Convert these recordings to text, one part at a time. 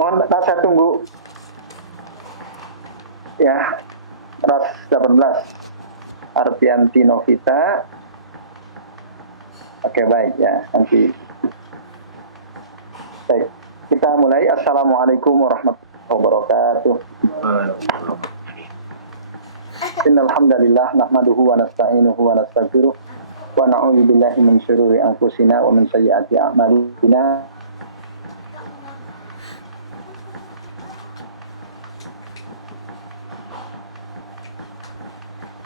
Mohon saya tunggu. Ya, ras 18. Arfianti Novita. Oke, baik ya. Nanti. Baik. Kita mulai. Assalamualaikum warahmatullahi wabarakatuh. Innal hamdalillah nahmaduhu wa nasta'inuhu wa nastaghfiruh wa na'udzu billahi min syururi anfusina wa min sayyiati a'malina.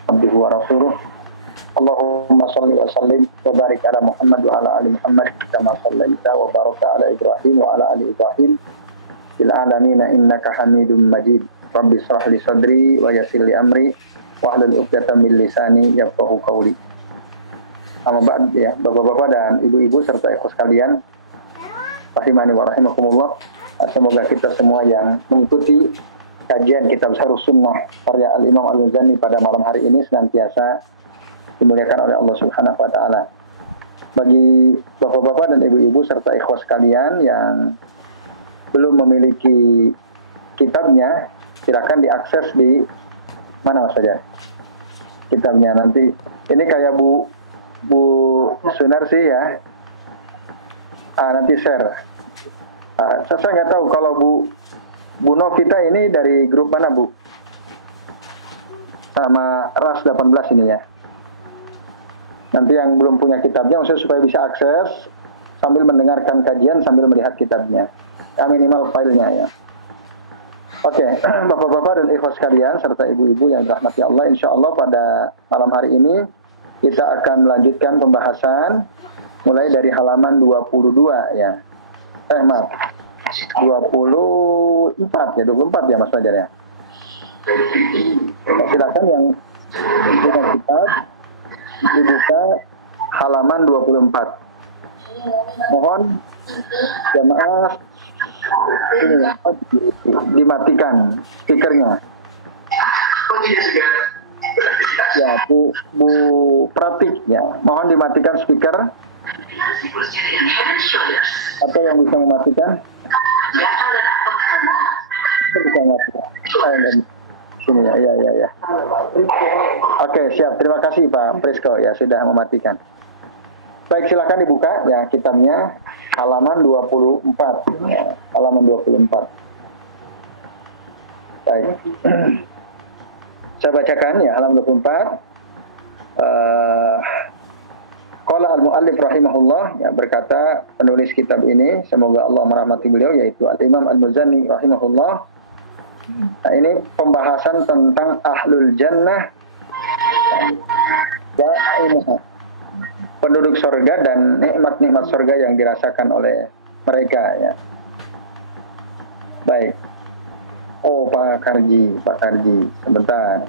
Abduhu wa rasuluh. Allahumma shalli wa sallim wa barik ala Muhammad wa ala ali Muhammad kama shallaita wa baraka ala Ibrahim wa ala ali Ibrahim fil alamin innaka Hamidum Majid. Rabbi shrah li sadri wa yassir li amri wa hlul 'uqdatam min lisani yafqahu qawli. Amma ba'd ya, Bapak-bapak dan Ibu-ibu serta ikhwas sekalian, rahimani wa rahimakumullah. Semoga kita semua yang mengikuti kajian kitab Syarh Sunnah karya Al-Imam Al-Muzani pada malam hari ini senantiasa dimuliakan oleh Allah Subhanahu wa taala. Bagi Bapak-bapak dan Ibu-ibu serta ikhwas sekalian yang belum memiliki kitabnya, silakan diakses di mana Mas saja kitabnya. Nanti ini kayak Bu Sunarsi ya. Nanti share. Saya nggak tahu kalau Bu Novita ini dari grup mana Bu? Sama ras 18 ini ya. Nanti yang belum punya kitabnya maksudnya supaya bisa akses sambil mendengarkan kajian sambil melihat kitabnya. Ya, minimal filenya ya. Oke, Bapak-bapak dan ikhwas sekalian serta ibu-ibu yang dirahmati Allah, insya Allah pada malam hari ini kita akan melanjutkan pembahasan mulai dari halaman 22 ya. Maaf, 24 ya Mas Fajar ya. Silakan yang punya kitab dibuka halaman 24. Mohon jamaah ini dimatikan speakernya. Ya, Bu Pratik ya, mohon dimatikan speaker. Atau yang bisa mematikan? Bisa mematikan. Sini ya. Oke, siap. Terima kasih Pak Prisko ya sudah mematikan. Baik, silakan dibuka ya kitabnya halaman 24. Ya, halaman 24. Baik. Saya bacakan ya halaman 24. Qala al-muallif rahimahullah ya, berkata penulis kitab ini, semoga Allah merahmati beliau, yaitu Al-Imam Al-Muzani rahimahullah. Nah, ini pembahasan tentang ahlul jannah ya, penduduk surga dan nikmat-nikmat surga yang dirasakan oleh mereka ya. Baik. Oh, Pak Karji, sebentar.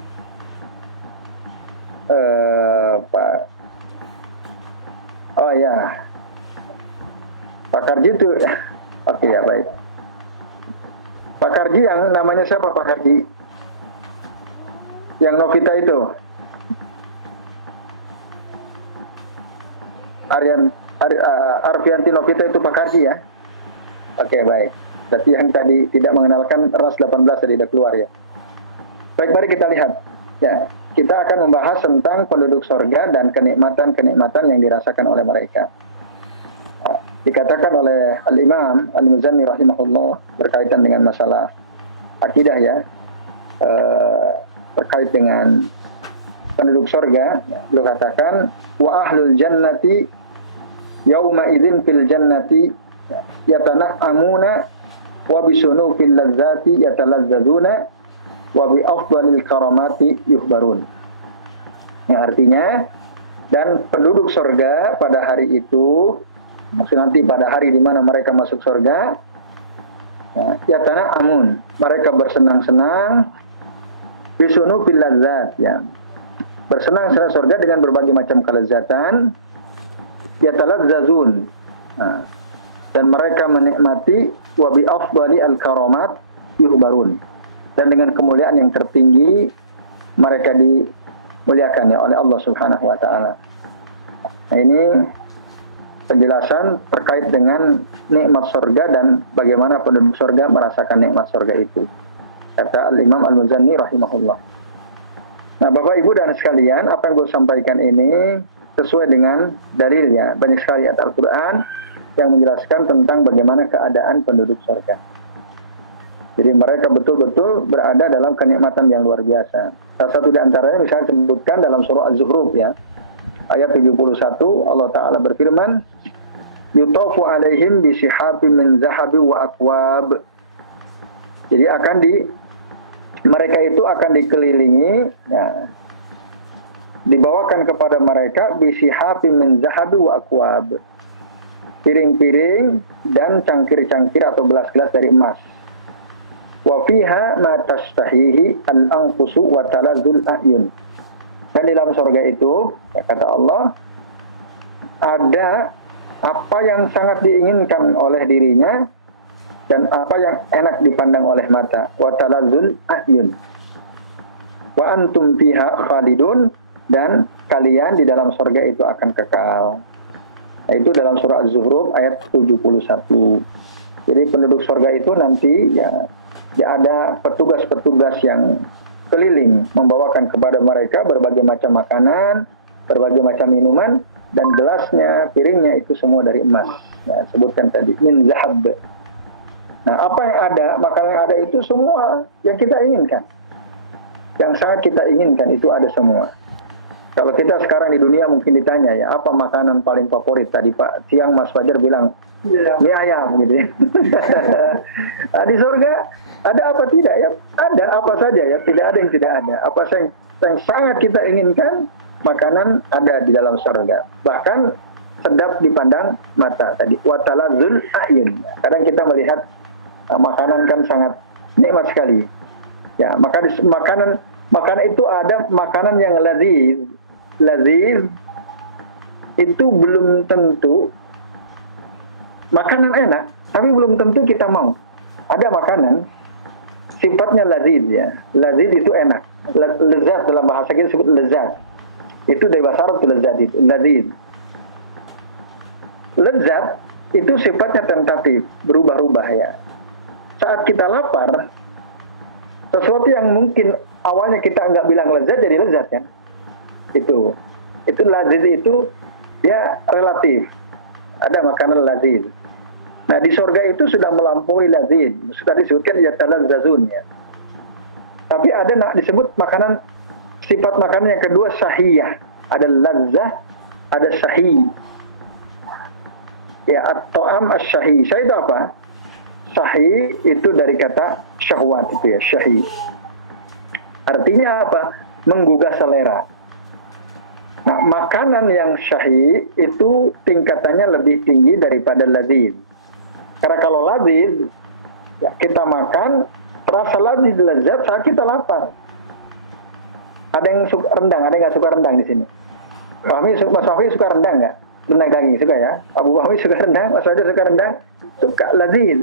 Pak. Oh ya. Pak Karji itu. Oke ya, baik. Pak Karji yang namanya siapa Pak Karji? Yang Novita itu. Arfianti Novita itu Pak Karji ya. Oke, baik. Berarti yang tadi tidak mengenalkan ras 18 tadi sudah keluar ya. Baik, mari kita lihat. Ya, kita akan membahas tentang penduduk surga dan kenikmatan-kenikmatan yang dirasakan oleh mereka. Dikatakan oleh Al-Imam Al-Muzani rahimahullah berkaitan dengan masalah akidah ya. Terkait dengan penduduk surga, beliau katakan wa ahlul jannati yauma idzin fil jannati yatana'amuna wa bisunu fil ladzati yatalazzazuna wa bi afdalil karamati yuhbarun. Yang artinya, dan penduduk surga pada hari itu, maksud nanti pada hari di mana mereka masuk surga, yatana'amun, mereka bersenang-senang, bisunu fil ladzat ya. Bersenang-senang surga dengan berbagai macam kelezatan, yatalazzazun. Nah, dan mereka menikmati wa bi afdali al-karamat yuhbarun. Dan dengan kemuliaan yang tertinggi mereka dimuliakan ya oleh Allah Subhanahu wa taala. Nah, ini penjelasan terkait dengan nikmat surga dan bagaimana penduduk surga merasakan nikmat surga itu. Kata Al-Imam Al-Muzanni rahimahullah. Nah, Bapak Ibu dan sekalian, apa yang gue sampaikan ini sesuai dengan dalilnya. Banyak sekali ayat Al-Quran yang menjelaskan tentang bagaimana keadaan penduduk surga. Jadi mereka betul-betul berada dalam kenikmatan yang luar biasa. Salah satu di antaranya misalnya disebutkan dalam surah Az-Zukhruf ya. Ayat 71 Allah Ta'ala berfirman, Yutafu alaihim bisihabim min zahabi wa akwab. Jadi mereka itu akan dikelilingi, ya, dibawakan kepada mereka bisihabim min zahabi wa akwab. Piring-piring dan cangkir-cangkir atau gelas-gelas dari emas. Wa fiha ma tastahihi al-anfusu wa taladzul a'yun. Dan di dalam surga itu, ya, kata Allah, ada apa yang sangat diinginkan oleh dirinya dan apa yang enak dipandang oleh mata. Wa taladzul a'yun. Wa antum fiha khalidun, dan kalian di dalam surga itu akan kekal. Nah, itu dalam surah Az-Zukhruf ayat 71. Jadi penduduk surga itu nanti ya ada petugas-petugas yang keliling membawakan kepada mereka berbagai macam makanan, berbagai macam minuman, dan gelasnya, piringnya itu semua dari emas. Ya, sebutkan tadi min zahab. Nah, apa yang ada, makanan yang ada itu semua yang kita inginkan. Yang sangat kita inginkan itu ada semua. Kalau kita sekarang di dunia mungkin ditanya ya, apa makanan paling favorit? Tadi Pak siang Mas Fajar bilang mie ayam gitu ya. Nah, di surga ada apa tidak ya? Ada apa saja ya, tidak ada yang tidak ada. Apa yang sangat kita inginkan, makanan ada di dalam surga. Bahkan sedap dipandang mata tadi. Wa taladzul a'yun. Kadang kita melihat makanan kan sangat nikmat sekali. Ya, maka makanan itu ada makanan yang laziz. Laziz itu belum tentu makanan enak, tapi belum tentu kita mau. Ada makanan sifatnya laziz ya. Laziz itu enak. Lezat dalam bahasa kita disebut lezat. Itu dari bahasa Arab itu lezat itu, laziz. Lezat itu sifatnya tentatif, berubah-ubah ya. Saat kita lapar, sesuatu yang mungkin awalnya kita nggak bilang lezat jadi lezat kan. Itu laziz itu ya relatif. Ada makanan laziz. Nah, di surga itu sudah melampaui laziz. Sudah disebutkan ya talazzazun ya. Tapi ada disebut makanan, sifat makanan yang kedua syahiyah. Ada lazzah, ada syahi. Ya, at-ta'am asy-syahi. Syahi itu apa? Syahi itu dari kata syahwat itu ya, syahi. Artinya apa? Menggugah selera. Nah, makanan yang syahi itu tingkatannya lebih tinggi daripada laziz. Karena kalau laziz, ya kita makan, rasa laziz lezat saat kita lapar. Ada yang suka rendang, ada yang nggak suka rendang di sini. Mas Fahmi suka rendang nggak? Rendang daging suka ya? Abu Fahmi suka rendang, Mas Fajar suka rendang, suka laziz.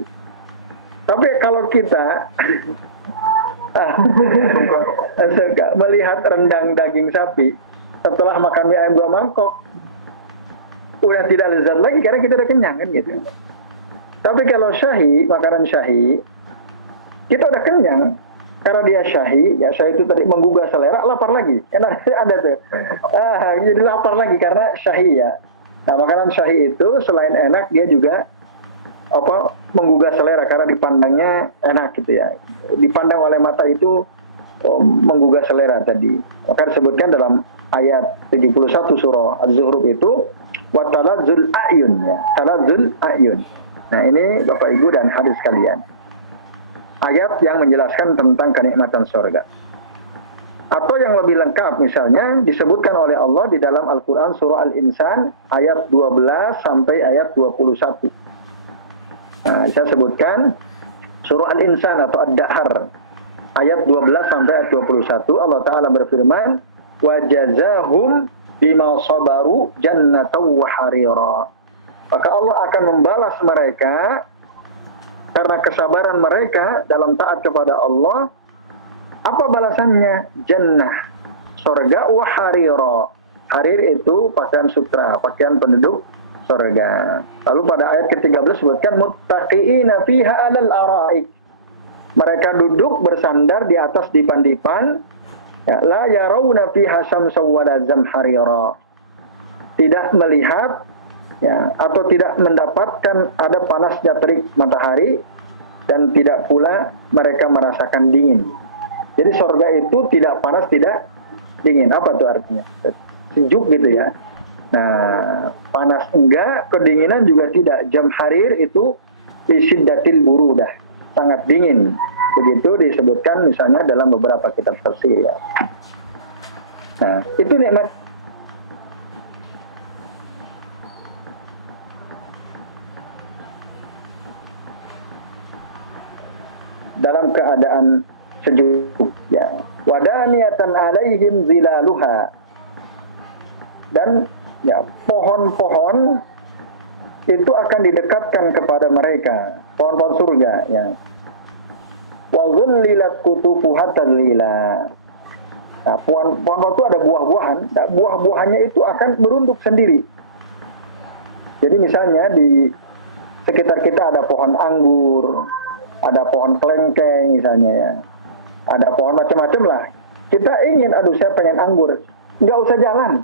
Tapi kalau kita suka melihat rendang daging sapi, setelah makan mie ayam 2 mangkok, udah tidak lezat lagi karena kita udah kenyang kan gitu. Tapi kalau syahi, makanan syahi, kita udah kenyang karena dia syahi, ya syahi itu tadi menggugah selera, lapar lagi. Ada tuh. Jadi lapar lagi karena syahi ya. Nah, makanan syahi itu selain enak dia juga menggugah selera karena dipandangnya enak gitu ya. Dipandang oleh mata itu menggugah selera tadi. Maka disebutkan dalam ayat 71 surah Az-Zukhruf itu wa taladzul a'yun ya. Taladzul a'yun. Nah, ini Bapak Ibu dan hadirin sekalian. Ayat yang menjelaskan tentang kenikmatan surga. Atau yang lebih lengkap misalnya disebutkan oleh Allah di dalam Al-Qur'an surah Al-Insan ayat 12 sampai ayat 21. Nah, saya sebutkan surah Al-Insan atau Ad-Dahr ayat 12 sampai ayat 21. Allah Ta'ala berfirman, wa jazahum bima sabaru jannatan wa harira. Maka Allah akan membalas mereka karena kesabaran mereka dalam taat kepada Allah. Apa balasannya? Jannah, surga, wa harira. Harir itu pakaian sutra, pakaian penduduk surga. Lalu pada ayat ke-13 sebutkan muttaqiina fiha 'alal araik. Mereka duduk bersandar di atas dipan-dipan, ya, la yarawna fiha syamsan wala zamharira. Tidak melihat, ya, atau tidak mendapatkan ada panasnya terik matahari, dan tidak pula mereka merasakan dingin. Jadi surga itu tidak panas, tidak dingin. Apa tuh artinya? Sejuk gitu ya. Nah, panas enggak, kedinginan juga tidak. Jamharir itu bisiddatil burudah, sangat dingin. Begitu disebutkan misalnya dalam beberapa kitab tafsir ya. Nah, itu nikmat. Dalam keadaan sejuk ya. Wadaniyatan alaihim zilaluha. Dan ya, pohon-pohon itu akan didekatkan kepada mereka, pohon-pohon surga ya. Wa dhullilat qutufuha tadlila. Nah, pohon-pohon itu ada buah-buahan, nah, buah-buahannya itu akan berunduk sendiri. Jadi misalnya di sekitar kita ada pohon anggur, ada pohon kelengkeng misalnya ya. Ada pohon macam-macam lah. Kita ingin, aduh saya pengen anggur, nggak usah jalan.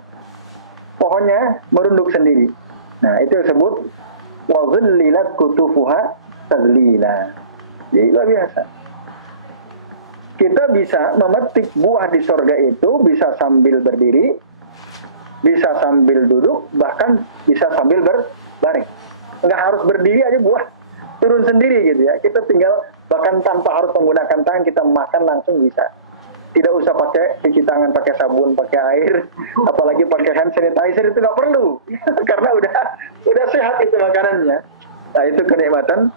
Pohonnya merunduk sendiri. Nah, itu disebut wa dhullilat qutufuha tadlila. Jadi luar biasa. Kita bisa memetik buah di surga itu bisa sambil berdiri, bisa sambil duduk, bahkan bisa sambil berbaring. Nggak harus berdiri aja buah turun sendiri gitu ya. Kita tinggal bahkan tanpa harus menggunakan tangan, kita makan langsung bisa. Tidak usah pakai cuci tangan, pakai sabun, pakai air, apalagi pakai hand sanitizer, itu nggak perlu karena udah sehat itu makanannya. Nah, itu kenikmatan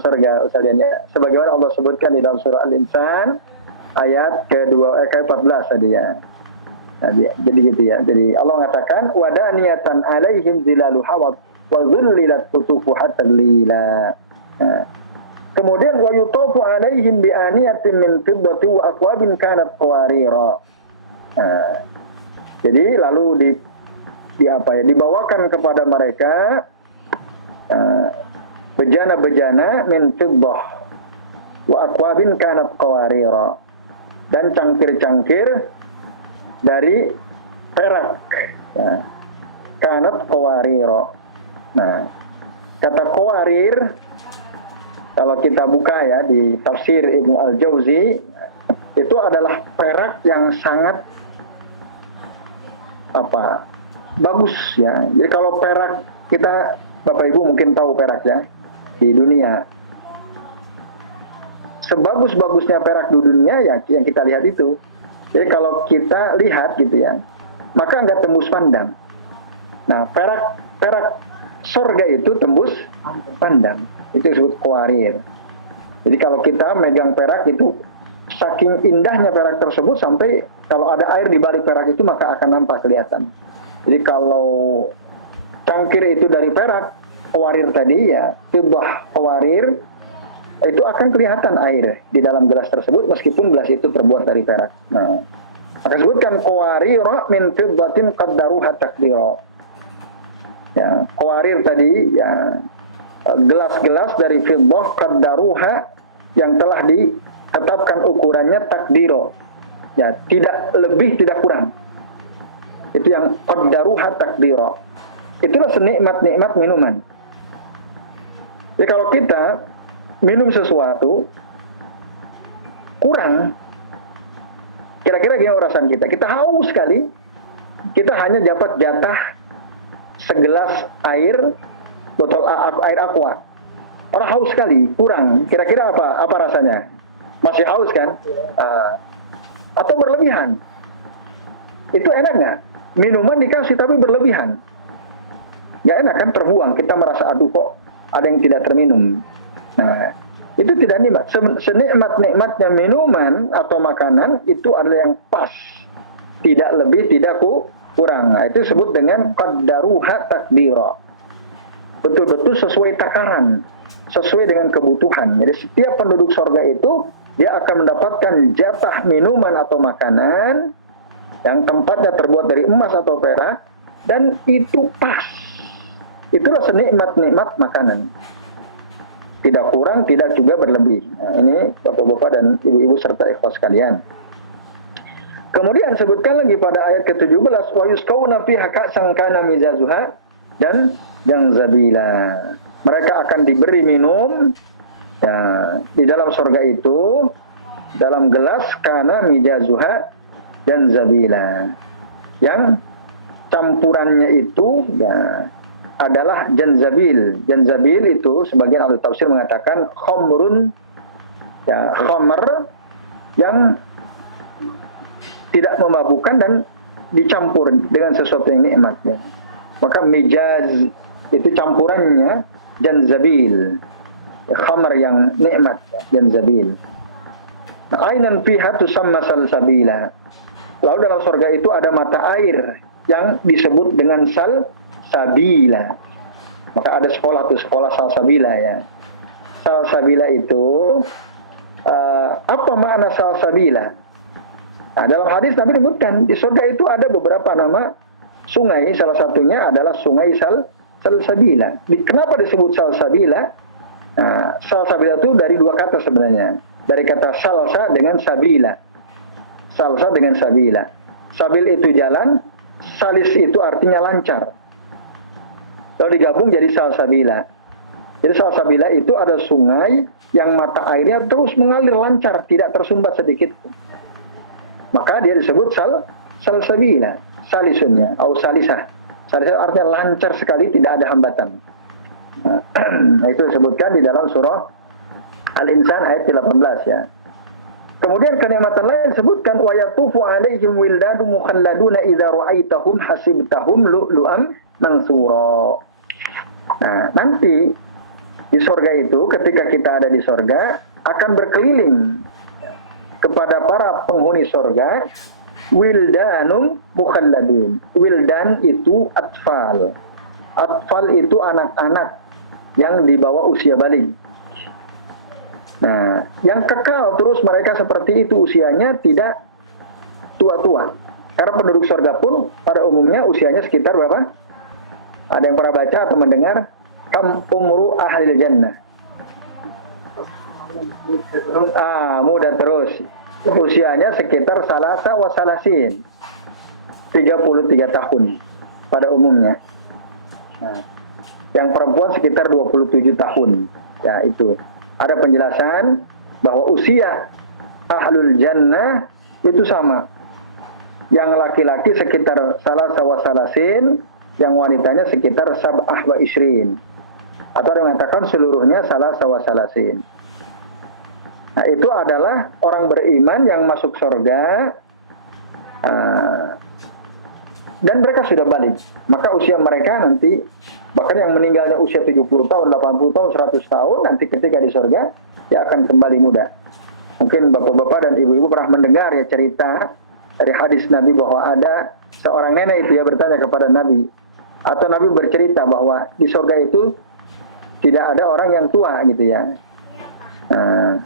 surga sekalian ya. Sebagaimana Allah sebutkan di dalam surah Al-Insan ayat ke-14 tadi ya. Nah, jadi gitu ya. Jadi Allah mengatakan wadaniyatan alaihim zilaluha wa dhullilat qutufuha tadlila. Nah, kemudian wa yutafu alaihim bi aniyatin min fiddati wa aqwabin kanat qawarira. Nah, jadi lalu dibawakan kepada mereka bejana-bejana min fiddah wa aqwabin kanat qawarira, dan cangkir-cangkir dari perak. Nah, kanat qawarira. Nah, kata qawarir kalau kita buka ya di tafsir Ibnu Al-Jauzi, itu adalah perak yang sangat bagus ya. Jadi kalau perak, kita Bapak Ibu mungkin tahu perak ya di dunia. Sebagus-bagusnya perak di dunia ya yang kita lihat itu. Jadi kalau kita lihat gitu ya, maka nggak tembus pandang. Nah, perak surga itu tembus pandang. Itu disebut qawarir. Jadi kalau kita megang perak itu, saking indahnya perak tersebut sampai kalau ada air di balik perak itu maka akan nampak kelihatan. Jadi kalau cangkir itu dari perak, qawarir tadi ya, fiddah qawarir, itu akan kelihatan air di dalam gelas tersebut meskipun gelas itu terbuat dari perak. Nah, maka sebutkan qawarira min fiddatin qaddaruha taqdira. Ya, qawarir tadi ya, gelas-gelas dari fiddah qaddaruha yang telah ditetapkan ukurannya takdiro. Ya, tidak lebih tidak kurang. Itu yang qaddaruha takdiro. Itulah senikmat-nikmat minuman. Jadi kalau kita minum sesuatu kurang, kira-kira gimana perasaan kita? Kita haus sekali, kita hanya dapat jatah segelas air, botol air aqua. Orang haus sekali, kurang. Kira-kira apa rasanya? Masih haus kan? Atau berlebihan? Itu enak nggak? Minuman dikasih tapi berlebihan. Nggak enak kan? Terbuang. Kita merasa aduh kok ada yang tidak terminum. Nah, itu tidak nikmat. Senikmat-nikmatnya minuman atau makanan itu adalah yang pas. Tidak lebih, tidak kurang. Nah, itu disebut dengan qaddaruha takdira. Betul-betul sesuai takaran, sesuai dengan kebutuhan. Jadi setiap penduduk surga itu dia akan mendapatkan jatah minuman atau makanan yang tempatnya terbuat dari emas atau perak, dan itu pas. Itulah senikmat-nikmat makanan. Tidak kurang, tidak juga berlebih. Nah, ini Bapak-bapak dan Ibu-ibu serta ikhwas sekalian. Kemudian sebutkan lagi pada ayat ke-17, wa yusqauna fiha ka'san kana mizazuha, dan zanzabila. Mereka akan diberi minum ya, di dalam surga itu dalam gelas kana mizazuha dan zabila. Yang campurannya itu ya adalah janzabil. Janzabil itu sebagian ahli tafsir mengatakan khamrun, ya khamr yang tidak memabukkan dan dicampur dengan sesuatu yang nikmat. Ya. Maka mijaz itu campurannya janzabil, ya, khamr yang nikmat, ya, janzabil. Ainan fiha tusamma salsabila. Lalu dalam surga itu ada mata air yang disebut dengan salsabila. Maka ada sekolah tuh, sekolah salsabila ya. Salsabila itu apa makna salsabila? Nah, dalam hadis Nabi menyebutkan di surga itu ada beberapa nama sungai, salah satunya adalah sungai salsabila. Kenapa disebut salsabila? Nah, salsabila itu dari dua kata sebenarnya. Dari kata salsa dengan sabila. Salsa dengan sabila. Sabil itu jalan, salis itu artinya lancar. Lalu digabung jadi salsabila. Jadi salsabila itu ada sungai yang mata airnya terus mengalir lancar, tidak tersumbat sedikit. Maka dia disebut salsabila, salisunnya, atau salisah. Salisah artinya lancar sekali, tidak ada hambatan. Nah, itu disebutkan di dalam surah Al-Insan ayat 18 ya. Kemudian kenikmatan lain disebutkan wa yatufu alaihim wildadu mukhalladuna idza ra'aitahum hasibtahum lu'lu'am mansura. Nah, nanti di surga itu ketika kita ada di surga akan berkeliling kepada para penghuni surga wildanum mukhalladun. Wildan itu atfal. Atfal itu anak-anak yang di bawah usia balik. Nah, yang kekal terus mereka seperti itu usianya, tidak tua-tua. Karena penduduk surga pun pada umumnya usianya sekitar berapa? Ada yang pernah baca atau mendengar? Kam umru ahlil jannah. Muda terus. Usianya sekitar salasa wa salasin. 33 tahun pada umumnya. Nah, yang perempuan sekitar 27 tahun. Ya, itu. Ada penjelasan bahwa usia ahlul jannah itu sama. Yang laki-laki sekitar salasa wa salasin, yang wanitanya sekitar sab'ah wa isrin. Atau ada yang mengatakan seluruhnya salasa wa salasin. Nah, itu adalah orang beriman yang masuk surga dan mereka sudah balik. Maka usia mereka nanti, bahkan yang meninggalnya usia 70 tahun, 80 tahun, 100 tahun, nanti ketika di surga, dia akan kembali muda. Mungkin bapak-bapak dan ibu-ibu pernah mendengar ya cerita dari hadis Nabi bahwa ada seorang nenek itu ya bertanya kepada Nabi. Atau Nabi bercerita bahwa di surga itu tidak ada orang yang tua gitu ya. Nah,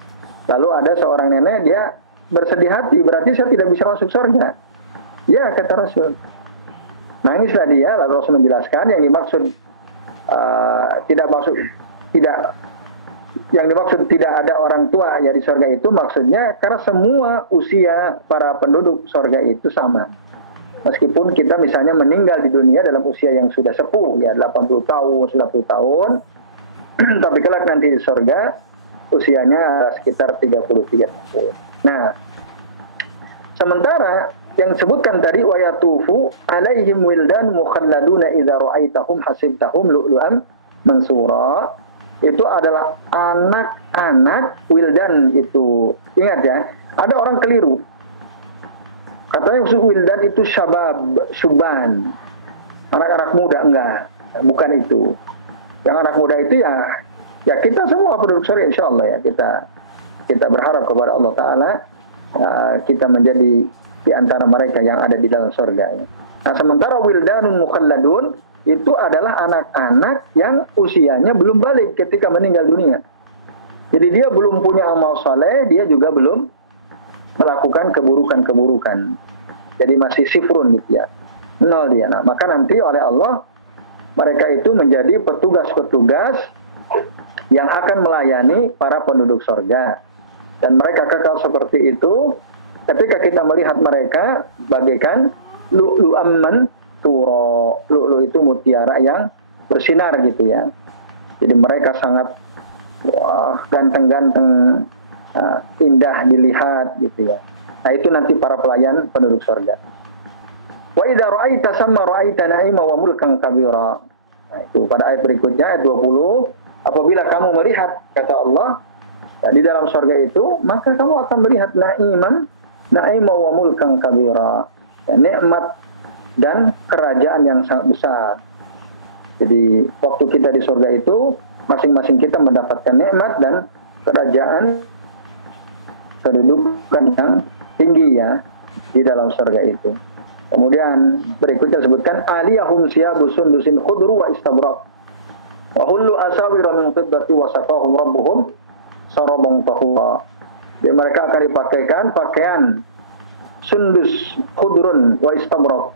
lalu ada seorang nenek, dia bersedih hati, berarti saya tidak bisa masuk surga. Ya, kata Rasul. Nangislah dia, lalu Rasul menjelaskan yang dimaksud yang dimaksud tidak ada orang tua ya di surga itu maksudnya karena semua usia para penduduk surga itu sama. Meskipun kita misalnya meninggal di dunia dalam usia yang sudah sepuh ya 80 tahun, 90 tahun, tapi kelak nanti di surga usianya sekitar 33 tahun. Nah, sementara yang disebutkan tadi wa yatufu alaihim wildan mukhalladuna idza ra'aitahum hasibtahum lu'lu'am mansura, itu adalah anak-anak wildan itu. Ingat ya, ada orang keliru. Katanya maksud wildan itu syabab, syuban. Anak-anak muda, enggak. Bukan itu. Yang anak muda itu ya kita semua penduduk surga insyaallah ya. Kita berharap kepada Allah Ta'ala kita menjadi di antara mereka yang ada di dalam surga. Nah, sementara wildanun mukhalladun itu adalah anak-anak yang usianya belum balik ketika meninggal dunia. Jadi dia belum punya amal saleh, dia juga belum melakukan keburukan-keburukan. Jadi masih sifrun gitu ya. Nol dia. Nah, maka nanti oleh Allah mereka itu menjadi petugas-petugas yang akan melayani para penduduk surga. Dan mereka kekal seperti itu ketika kita melihat mereka bagaikan lu'lu'am mansura. Lu'lu' itu mutiara yang bersinar gitu ya. Jadi mereka sangat ganteng-ganteng, indah dilihat gitu ya. Nah itu nanti para pelayan penduduk surga. Wa idza ra'aita samma ra'aita na'ima wa mulkan kabira. Nah itu pada ayat berikutnya ayat 20, apabila kamu melihat kata Allah ya, di dalam surga itu, maka kamu akan melihat na'ima wa mulkan kabira. Ya, nikmat dan kerajaan yang sangat besar. Jadi waktu kita di surga itu masing-masing kita mendapatkan nikmat dan kerajaan, kedudukan yang tinggi ya di dalam surga itu. Kemudian berikutnya disebutkan aliyahum siyabu sundusin khudru wa istabrak wa hullu asawira min fiddati wa saqahum rabbuhum sarabang tahura. Jadi mereka akan dipakaikan pakaian sundus khudrun wa istabrak.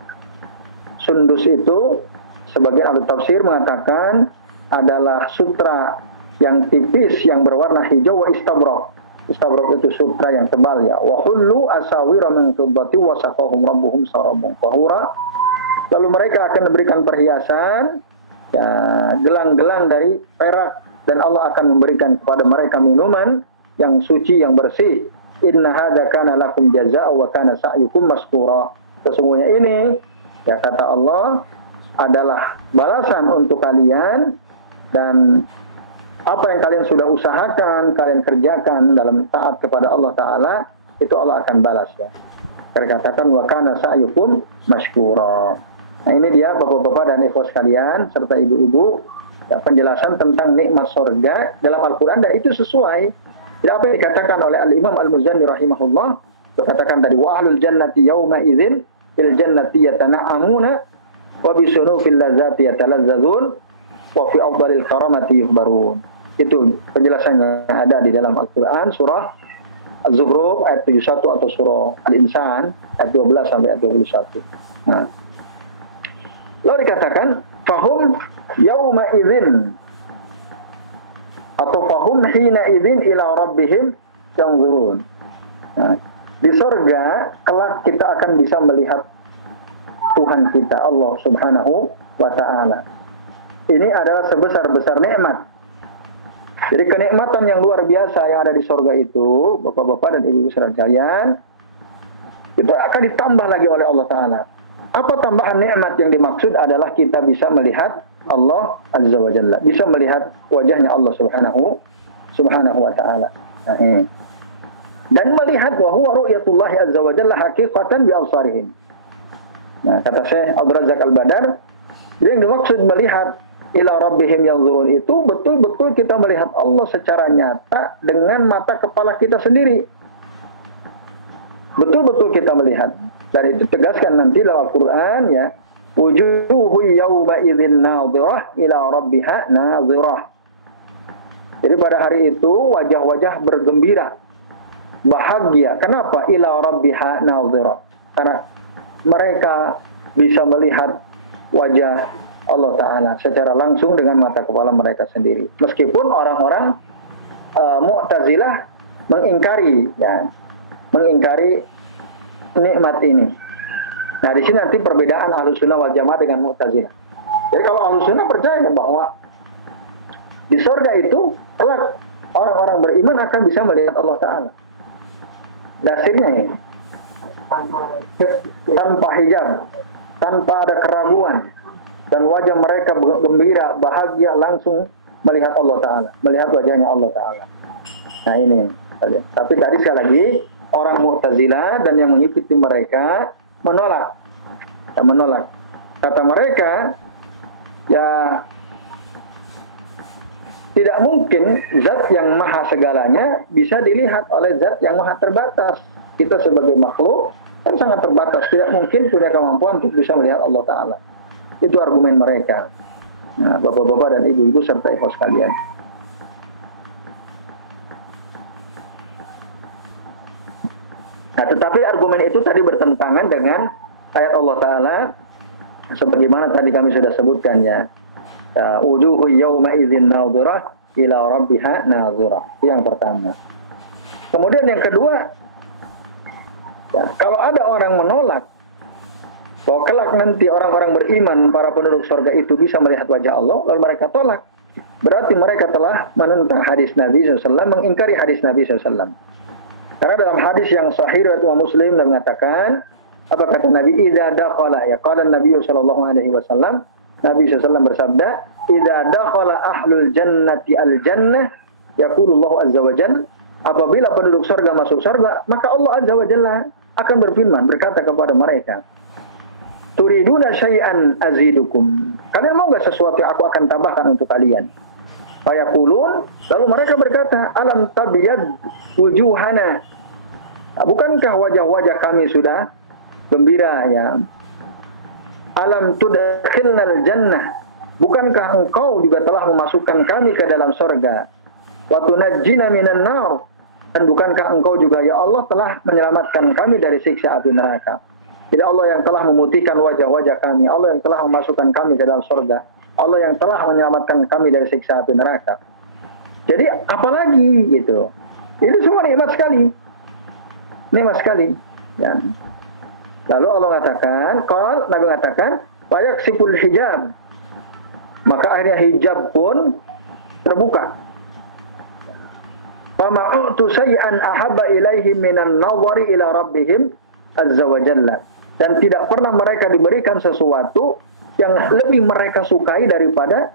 Sundus itu sebagian ahli tafsir mengatakan adalah sutra yang tipis yang berwarna hijau, wa istabrak. Istabrak itu sutra yang tebal ya. Wa hullu asawira min fiddati wa saqahum rabbuhum sarabun tahura. Lalu mereka akan diberikan perhiasan ya, gelang-gelang dari perak, dan Allah akan memberikan kepada mereka minuman yang suci, yang bersih. Inna hadza kana lakum jazaa'an wa kana sa'yukum mashkura. Sesungguhnya ini ya kata Allah adalah balasan untuk kalian, dan apa yang kalian sudah usahakan, kalian kerjakan dalam taat kepada Allah Ta'ala, itu Allah akan balas ya. Mereka katakan wa kana sa'yukum mashkura. Nah ini dia bapak-bapak dan ikhwas sekalian serta ibu-ibu ya, penjelasan tentang nikmat surga dalam Al-Quran, dan itu sesuai dengan apa yang dikatakan oleh Al-Imam Al-Muzanni rahimahullah. Dikatakan tadi wa ahlul jannati yawma idzin fil jannati yatana'amuna wa bisunufil ladzati yatalazzazun wa fi afdalil karamati yuhbarun. Itu penjelasannya ada di dalam Al-Quran surah Az-Zukhruf ayat 71 atau surah Al-Insan ayat 12 sampai ayat 21. Nah, lalu dikatakan fahum yauma idzin atau fahum hina idzin ila rabbihim yanzurun. Nah, di surga kelak kita akan bisa melihat Tuhan kita Allah Subhanahu wa taala. Ini adalah sebesar-besar nikmat. Jadi kenikmatan yang luar biasa yang ada di surga itu, bapak-bapak dan ibu-ibu sekalian, itu akan ditambah lagi oleh Allah Ta'ala. Apa tambahan nikmat yang dimaksud adalah kita bisa melihat Allah Azza wa Jalla, bisa melihat wajahnya Allah Subhanahu wa Ta'ala. Nah, ini. Dan melihat wa huwa ru'yatullah Azza wa Jalla haqiqatan bi absarihim. Nah, kata Syekh Abdul Razak Al-Badar, jadi yang dimaksud melihat ila rabbihim yanzurun itu betul-betul kita melihat Allah secara nyata dengan mata kepala kita sendiri. Betul-betul kita melihat. Dan itu tegaskan nanti dalam Al-Quran ya, wujuhu yawma idzin nadhirah ila rabbiha nadhirah. Jadi pada hari itu wajah-wajah bergembira, bahagia. Kenapa? Ila rabbiha nadhirah. Karena mereka bisa melihat wajah Allah Ta'ala secara langsung dengan mata kepala mereka sendiri. Meskipun orang-orang Mu'tazilah mengingkari nikmat ini. Nah di sini nanti perbedaan Ahlus Sunnah wal Jamaah dengan Mu'tazilah. Jadi kalau Ahlus Sunnah percaya bahwa di surga itu kelak orang-orang beriman akan bisa melihat Allah Ta'ala. Dasarnya ini tanpa hijab, tanpa ada keraguan, dan wajah mereka gembira, bahagia, langsung melihat Allah Ta'ala, melihat wajahnya Allah Ta'ala. Nah ini. Tapi tadi sekali lagi, orang Mu'tazilah dan yang mengikuti mereka menolak. Kata mereka, ya tidak mungkin zat yang maha segalanya bisa dilihat oleh zat yang maha terbatas. Kita sebagai makhluk kan sangat terbatas, tidak mungkin punya kemampuan untuk bisa melihat Allah Ta'ala. Itu argumen mereka. Nah, bapak-bapak dan ibu-ibu serta ikhwas sekalian. Nah, tetapi argumen itu tadi bertentangan dengan ayat Allah Ta'ala sebagaimana tadi kami sudah sebutkan ya. Wujuhu yawma idzin nadhirah ila rabbiha nadhirah. Itu yang pertama. Kemudian yang kedua, ya, kalau ada orang menolak bahwa kelak nanti orang-orang beriman, para penduduk surga itu bisa melihat wajah Allah, lalu mereka tolak, berarti mereka telah menentang hadis Nabi SAW, mengingkari hadis Nabi SAW. Karena dalam hadis yang sahih riwayat Imam Muslim mengatakan, apa kata Nabi? Idza dakhala, ya qala Nabi sallallahu alaihi wasallam, Nabi SAW bersabda, idza dakhala ahlul jannati al jannah, yaqulu Allah azza wa jalla, apabila penduduk surga masuk surga, maka Allah azza wa jalla akan berfirman, berkata kepada mereka, turiduna syai'an azidukum. Kalian mau enggak sesuatu yang aku akan tambahkan untuk kalian? Fayaqulun, lalu mereka berkata, alam tabyad wujuhana. Bukankah wajah-wajah kami sudah gembira, ya? Alam tudkhilnal jannah. Bukankah engkau juga telah memasukkan kami ke dalam surga? Wa tunajjina minan nar. Dan bukankah engkau juga, ya Allah, telah menyelamatkan kami dari siksa api neraka? Jadi Allah yang telah memutihkan wajah-wajah kami, Allah yang telah memasukkan kami ke dalam surga, Allah yang telah menyelamatkan kami dari siksa api neraka. Jadi apalagi gitu. Itu semua nikmat sekali. Nikmat sekali. Ya. Lalu Allah mengatakan, Nabi mengatakan, wa yaksiful hijab. Maka akhirnya hijab pun terbuka. Fama'utu say'an ahabba ilaihim minan nadhari ila rabbihim azza wa jalla. Dan tidak pernah mereka diberikan sesuatu yang lebih mereka sukai daripada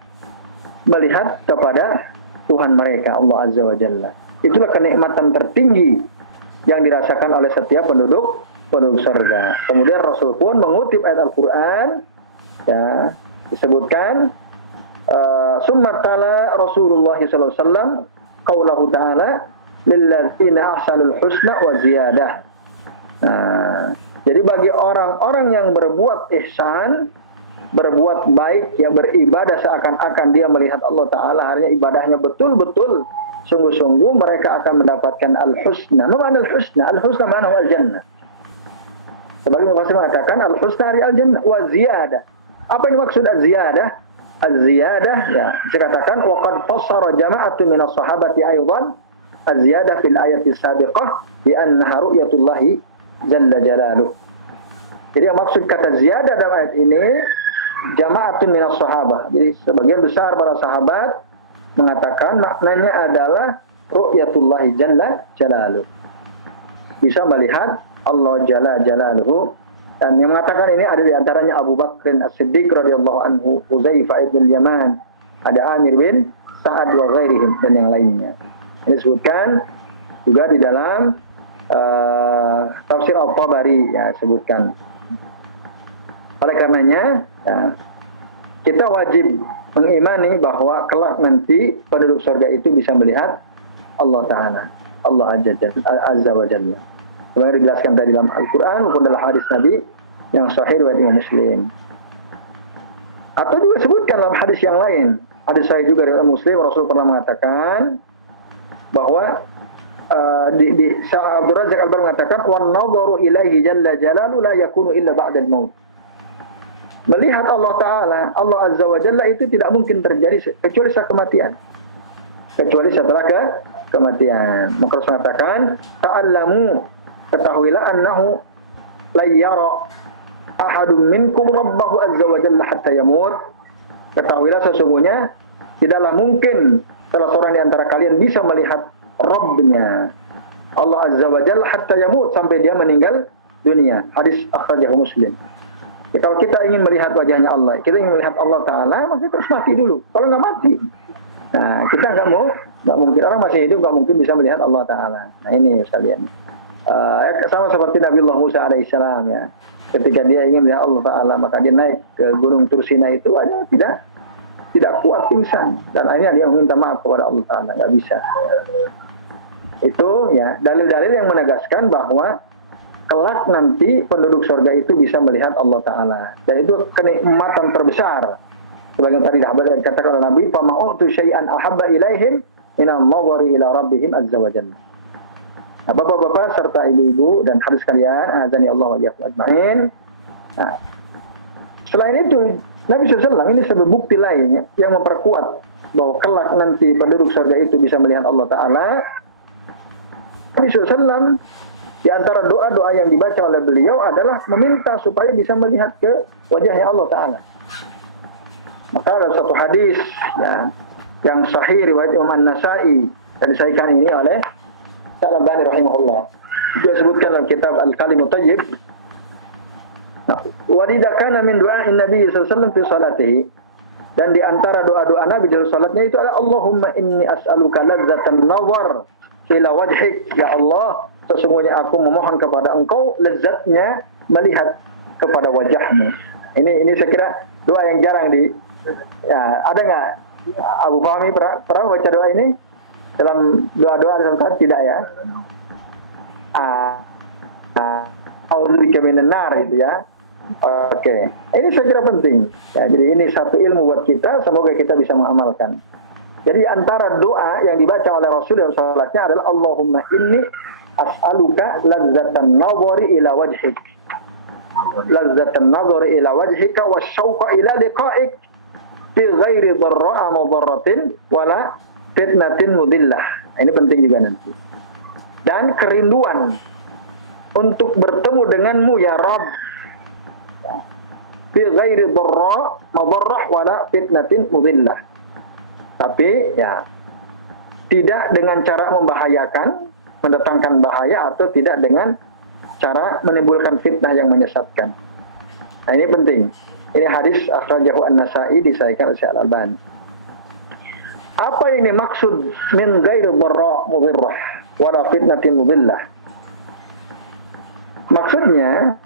melihat kepada Tuhan mereka, Allah azza wa jalla. Itulah kenikmatan tertinggi yang dirasakan oleh setiap penduduk surga. Kemudian Rasul pun mengutip ayat Al-Quran, ya, disebutkan summa tala Rasulullah SAW qaulahu ta'ala lilladzina ahsanul husna wa ziyadah. Nah, jadi bagi orang-orang yang berbuat ihsan, berbuat baik, ya, beribadah seakan-akan dia melihat Allah Ta'ala, hanya ibadahnya betul-betul sungguh-sungguh, mereka akan mendapatkan al-husna. Mana al-husna? Al-husna mana al-jannah. Sebagai mufassir mengatakan al-husna ari al-jannah wa ziyadah. Apa yang maksud az-ziyadah? Az-ziyadah, ya, dikatakan wa qad fassara jama'atun minas sahabati aidan az-ziyadah fil ayati sabiqah bi annaha ru'yatullahi jalla jalaluh. Jadi yang maksud kata ziyadah dalam ayat ini jama'atun minas sahabah. Jadi sebagian besar para sahabat mengatakan maknanya adalah ru'yatullahi jalla jalaluh. Bisa melihat Allah jalla jalaluhu. Dan yang mengatakan ini ada di antaranya Abu Bakr As-Siddiq radhiyallahu anhu, Huzaifah ibn Yaman, ada Amir bin Sa'ad wa ghairihim, dan yang lainnya. Ini disebutkan juga di dalam tafsir Al-Tabari, ya, sebutkan. Oleh karenanya, ya, kita wajib mengimani bahwa kelak nanti penduduk surga itu bisa melihat Allah Ta'ala, Allah Azza wa Jalla. Sebenarnya dijelaskan tadi dalam Al-Quran maupun dalam hadis Nabi yang sahih riwayat Imam Muslim. Atau juga sebutkan dalam hadis yang lain. Hadis sahih juga riwayat Muslim, Rasul pernah mengatakan bahwa Abdul Razak Al-Bar mengatakan wan nadharu ilaihi jalla jalalu la yakunu illa ba'dal maut. Melihat Allah Ta'ala, Allah Azza wa Jalla itu tidak mungkin terjadi kecuali setelah kematian. Kecuali setelah kematian. Maka Rasul mengatakan, ta'allamu, ketahuilah annahu la yara ahadun minkum rabbahu azza wa jalla hatta yamut. Ketahuilah sesungguhnya tidaklah mungkin salah seorang di antara kalian bisa melihat Rabbnya Allah azza wa jalla hatta yamut, sampai dia meninggal dunia. Hadis akhrajahu Muslim. Ya, kalau kita ingin melihat wajahnya Allah, kita ingin melihat Allah Ta'ala, maka kita harus mati dulu. Kalau nggak mati, nah kita nggak mungkin, orang masih hidup nggak mungkin bisa melihat Allah Ta'ala. Nah ini sekalian. Sama seperti Nabi Allah Musa alaihissalam, ya. Ketika dia ingin melihat Allah Ta'ala, maka dia naik ke gunung Tursina itu aja tidak kuat, pingsan. Dan akhirnya dia meminta maaf kepada Allah Ta'ala, nggak bisa. Itu, ya, dalil-dalil yang menegaskan bahwa kelak nanti penduduk surga itu bisa melihat Allah Ta'ala. Dan itu kenikmatan terbesar. Sebagian tadi dikatakan oleh Nabi, "Fama'utu syai'an ahabba ilaihim minan nadhari ila rabbihim azza wa jalla." Nah, bapak-bapak serta ibu-ibu dan hadis sekalian, azani Allah wa iyyakum ajma'in. Nah, selain itu Nabi SAW ini sebagai bukti lainnya yang memperkuat bahwa kelak nanti penduduk surga itu bisa melihat Allah Ta'ala. Nabi SAW di antara doa-doa yang dibaca oleh beliau adalah meminta supaya bisa melihat ke wajahnya Allah Ta'ala. Maka ada satu hadis ya, yang sahih riwayat Imam An-Nasa'i dan disahihkan ini oleh Al-Albani rahimahullah. Dia sebutkan dalam kitab Al-Kalimut Thayyib. Nah, walidakana min du'a'in Nabi sallallahu alaihi wasallam fi salatihi, dan di antara doa-doa Nabi dalam salatnya itu adalah Allahumma inni as'aluka ladzatan nazar ila wajhik, ya Allah, sesungguhnya aku memohon kepada Engkau lezatnya melihat kepada wajahmu. Ini saya kira doa yang jarang ya, ada nggak Abu Fahmi pernah baca doa ini dalam doa-doa dalam salat? Tidak ya? A'udzubika minan nar itu ya. Oke, ini saya kira penting. Ya, jadi ini satu ilmu buat kita, semoga kita bisa mengamalkan. Jadi antara doa yang dibaca oleh Rasul dalam salatnya adalah Allahumma inni as'aluka ladzatan nazari ila wajhik. Ladzatan nazari ila wajhika wasyauqa ila liqa'ik fi ghairi dharra'a mudarratin wala fitnatin mudillah. Ini penting juga nanti. Dan kerinduan untuk bertemu denganmu ya Rabb, fi ghairi dharra madarrah wala fitnatin mudillah. Tapi ya tidak dengan cara membahayakan, mendatangkan bahaya, atau tidak dengan cara menimbulkan fitnah yang menyesatkan. Nah, ini penting. Ini hadis akhrajahu An-Nasa'i, disahihkan oleh Al-Albani. Apa ini maksud min ghairi dharra mudhirrah wala fitnatin mudillah? Maksudnya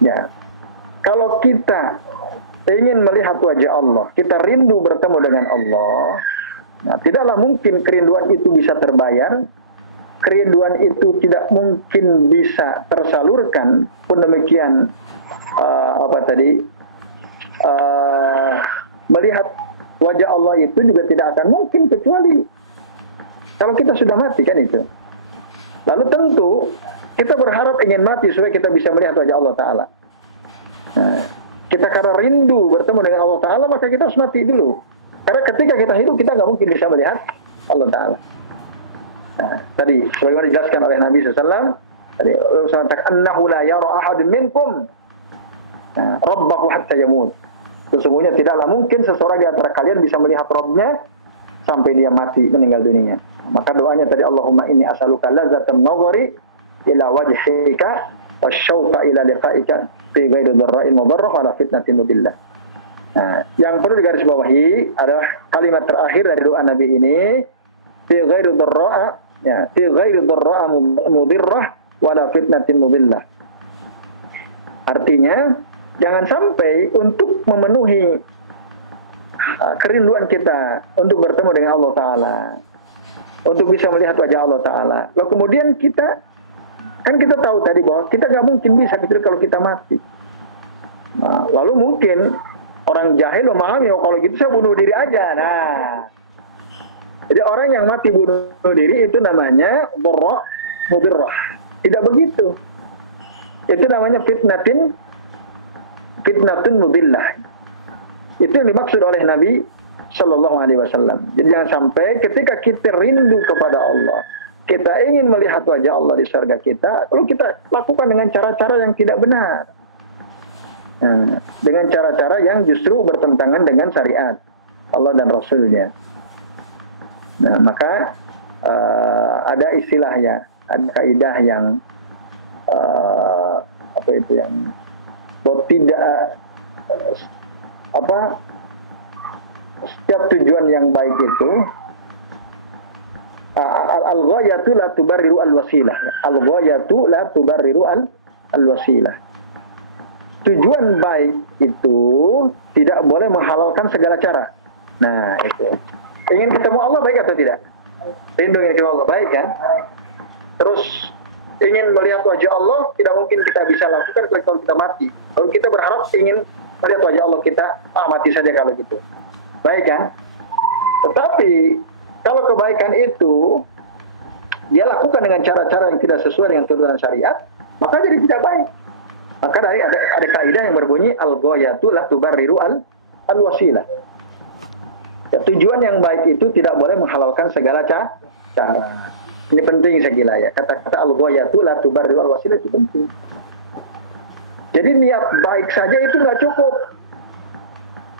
ya, kalau kita ingin melihat wajah Allah, kita rindu bertemu dengan Allah, nah, tidaklah mungkin kerinduan itu bisa terbayar, kerinduan itu tidak mungkin bisa tersalurkan, pun demikian melihat wajah Allah itu juga tidak akan mungkin kecuali kalau kita sudah mati, kan itu. Lalu tentu kita berharap ingin mati supaya kita bisa melihat wajah Allah Ta'ala. Nah, kita karena rindu bertemu dengan Allah Ta'ala, maka kita harus mati dulu. Karena ketika kita hidup, kita nggak mungkin bisa melihat Allah Ta'ala. Nah, tadi sebagaimana dijelaskan oleh Nabi SAW, tadi annahu la yara ahadun minkum rabbahu hatta yamut. Sesungguhnya tidaklah mungkin seseorang di antara kalian bisa melihat Rabbnya sampai dia mati, meninggal dunia. Maka doanya tadi, Allahumma inni as'aluka ladzatan nazari ila wajhika wasyauqa ila liqa'ika fi ghairi dharra'in mudarrah wala fitnatin mudillah. Nah, yang perlu digarisbawahi adalah kalimat terakhir dari doa Nabi ini, fi ghairi dharra'a, ya, fi ghairi dharra'a mudirrah wala fitnatin mudillah. Artinya, jangan sampai untuk memenuhi kerinduan kita untuk bertemu dengan Allah Ta'ala, untuk bisa melihat wajah Allah Ta'ala, lalu kemudian kita tahu tadi bahwa kita nggak mungkin bisa kecuali kalau kita mati. Nah, lalu mungkin orang jahil memahami, oh kalau gitu saya bunuh diri aja. Nah, jadi orang yang mati bunuh diri itu namanya dharra mudirrah. Tidak begitu. Itu namanya fitnatun mudillah. Itu yang dimaksud oleh Nabi Sallallahu Alaihi Wasallam. Jadi jangan sampai ketika kita rindu kepada Allah, kita ingin melihat wajah Allah di surga kita, lalu kita lakukan dengan cara-cara yang tidak benar. Nah, dengan cara-cara yang justru bertentangan dengan syariat Allah dan Rasulnya. Nah, maka ada istilahnya, ada kaidah yang tidak setiap tujuan yang baik itu al-ghayatu la tubarriru al-wasilah. Al-ghayatu la tubarriru al-wasilah. Tujuan baik itu tidak boleh menghalalkan segala cara. Nah, itu. Ingin ketemu Allah baik atau tidak? Rindu ingin ketemu Allah baik kan? Terus ingin melihat wajah Allah tidak mungkin kita bisa lakukan kalau kita mati. Lalu kita berharap ingin melihat wajah Allah, kita mati saja kalau gitu. Baik kan? Tetapi kalau kebaikan itu dia lakukan dengan cara-cara yang tidak sesuai dengan tuntunan syariat, maka jadi tidak baik. Maka ada kaidah yang berbunyi al-ghayatu la tubarriru al-wasilah. Ya, tujuan yang baik itu tidak boleh menghalalkan segala cara. Ini penting saya kira ya. Kata-kata al-ghayatu la tubarriru al-wasilah itu penting. Jadi niat baik saja itu nggak cukup.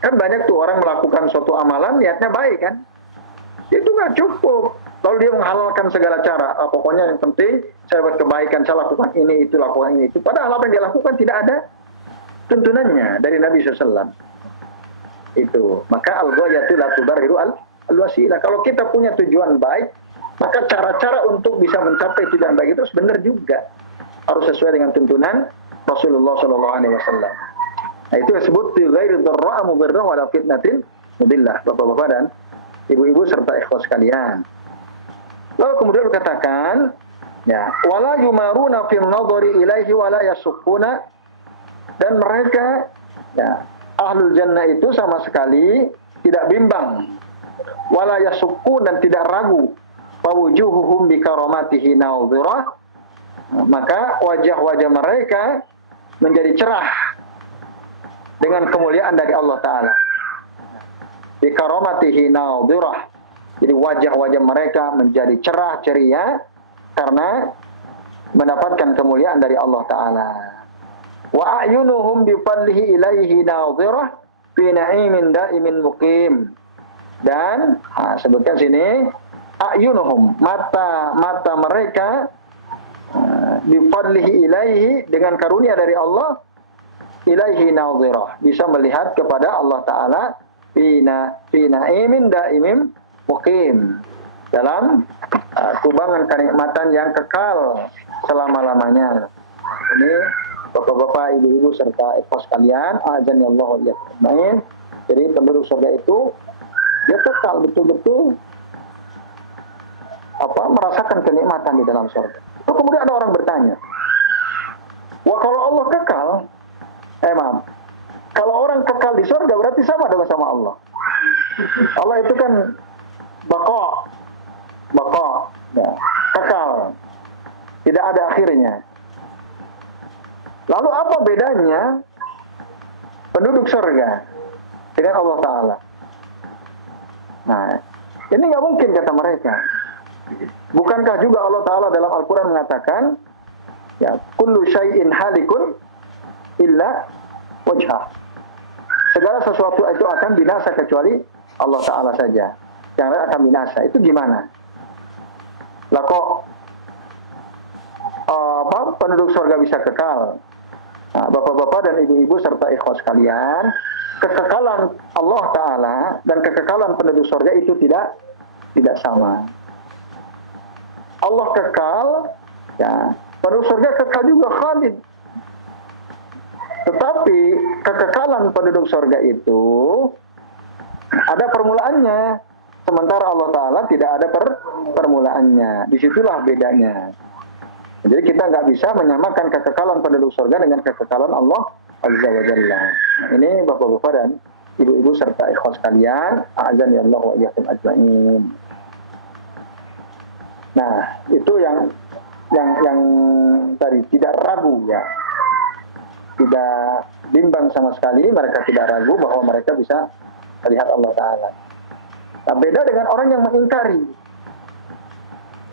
Kan banyak tuh orang melakukan suatu amalan niatnya baik kan. Itu nggak cukup. Lalu dia menghalalkan segala cara. Pokoknya yang penting saya buat kebaikan, saya lakukan ini, itu, lakukan ini, itu. Padahal apa yang dia lakukan tidak ada tuntunannya dari Nabi SAW. Itu. Maka al-ghayatu la tubarriru al-wasilah. Kalau kita punya tujuan baik, maka cara-cara untuk bisa mencapai tujuan baik itu harus benar juga. Harus sesuai dengan tuntunan Rasulullah SAW. Nah, itu disebut ghairi dharra'a mudhirra wa la fitnatin mudillah. Bapak-bapak dan ibu-ibu serta ikhwas sekalian. Lalu kemudian dikatakan, ya, wala yumaruna fil nadhari ilaihi wala yasuquna, dan mereka, ya, ahlul jannah itu sama sekali tidak bimbang, wala yasuqun, dan tidak ragu, fawujuhuhum bi karamatihi nadhirah, maka wajah-wajah mereka menjadi cerah dengan kemuliaan dari Allah Ta'ala. Bi karamatihi nadhirah. Jadi wajah-wajah mereka menjadi cerah ceria karena mendapatkan kemuliaan dari Allah Ta'ala. Wa a'yunuhum bi fadlihi ilaihi nadhirah fi na'imin da'imin muqim. Dan sebutkan sini a'yunuhum, mata mereka bi fadlihi ilaihi, dengan karunia dari Allah, ilaihi nadhirah, bisa melihat kepada Allah Ta'ala fi na'imin da'imin muqim, dalam kubangan kenikmatan yang kekal selama-lamanya. Ini bapak-bapak, ibu-ibu serta ikhwas sekalian, azanillahu wa iyyakum. Jadi penduduk surga itu dia kekal betul-betul merasakan kenikmatan di dalam surga. Lalu kemudian ada orang bertanya, wah kalau Allah kekal, kalau orang kekal di surga berarti sama dengan sama Allah. Allah itu kan Bako, ya, kekal, tidak ada akhirnya. Lalu apa bedanya penduduk surga dengan Allah Ta'ala? Nah, ini nggak mungkin kata mereka. Bukankah juga Allah Ta'ala dalam Al-Quran mengatakan, ya, kullu syai'in halikun illa wajhah. Segala sesuatu itu akan binasa kecuali Allah Ta'ala saja. Yang lain akan binasa. Itu gimana? Lah kok penduduk surga bisa kekal? Nah, bapak-bapak dan ibu-ibu serta ikhwas sekalian, kekekalan Allah Ta'ala dan kekekalan penduduk surga itu tidak sama. Allah kekal, ya, penduduk surga kekal juga khalid. Tetapi kekekalan penduduk surga itu ada permulaannya. Sementara Allah Ta'ala tidak ada permulaannya. Disitulah bedanya. Jadi kita nggak bisa menyamakan kekekalan penduduk surga dengan kekekalan Allah Azza wa Jalla. Nah, ini bapak-bapak dan ibu-ibu serta ikhwas sekalian, a'azanillahu wa iyyakum ajma'in. Nah, itu yang tadi tidak ragu, ya. Tidak bimbang sama sekali, mereka tidak ragu bahwa mereka bisa melihat Allah Ta'ala. Nah, beda dengan orang yang mengingkari.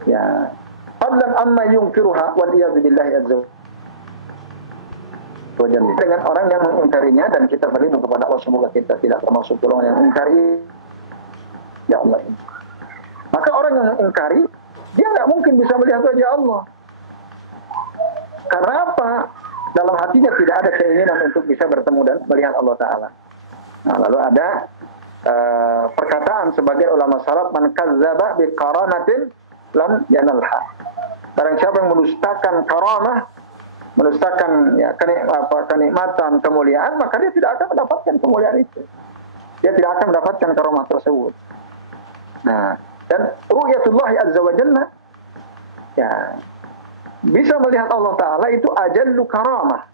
Ya, fadlan amma yungkiruha wal iyadzu billahi azza wa jalla. Dengan orang yang mengingkarinya, dan kita berlindung kepada Allah, semoga kita tidak termasuk golongan yang mengingkari. Ya Allah. Maka orang yang mengingkari, dia nggak mungkin bisa melihat wajah Allah. Karena apa? Dalam hatinya tidak ada keinginan untuk bisa bertemu dan melihat Allah Ta'ala. Nah, lalu ada perkataan sebagian ulama salaf, man kazzaba bi qaranatin lam yanalha. Barang siapa yang mendustakan karamah, mendustakan, ya, kenikmatan, kemuliaan, maka dia tidak akan mendapatkan kemuliaan itu. Dia tidak akan mendapatkan karamah tersebut. Nah, dan ru'yatullah azza wa jalla, ya, bisa melihat Allah Ta'ala itu ajallu karamah,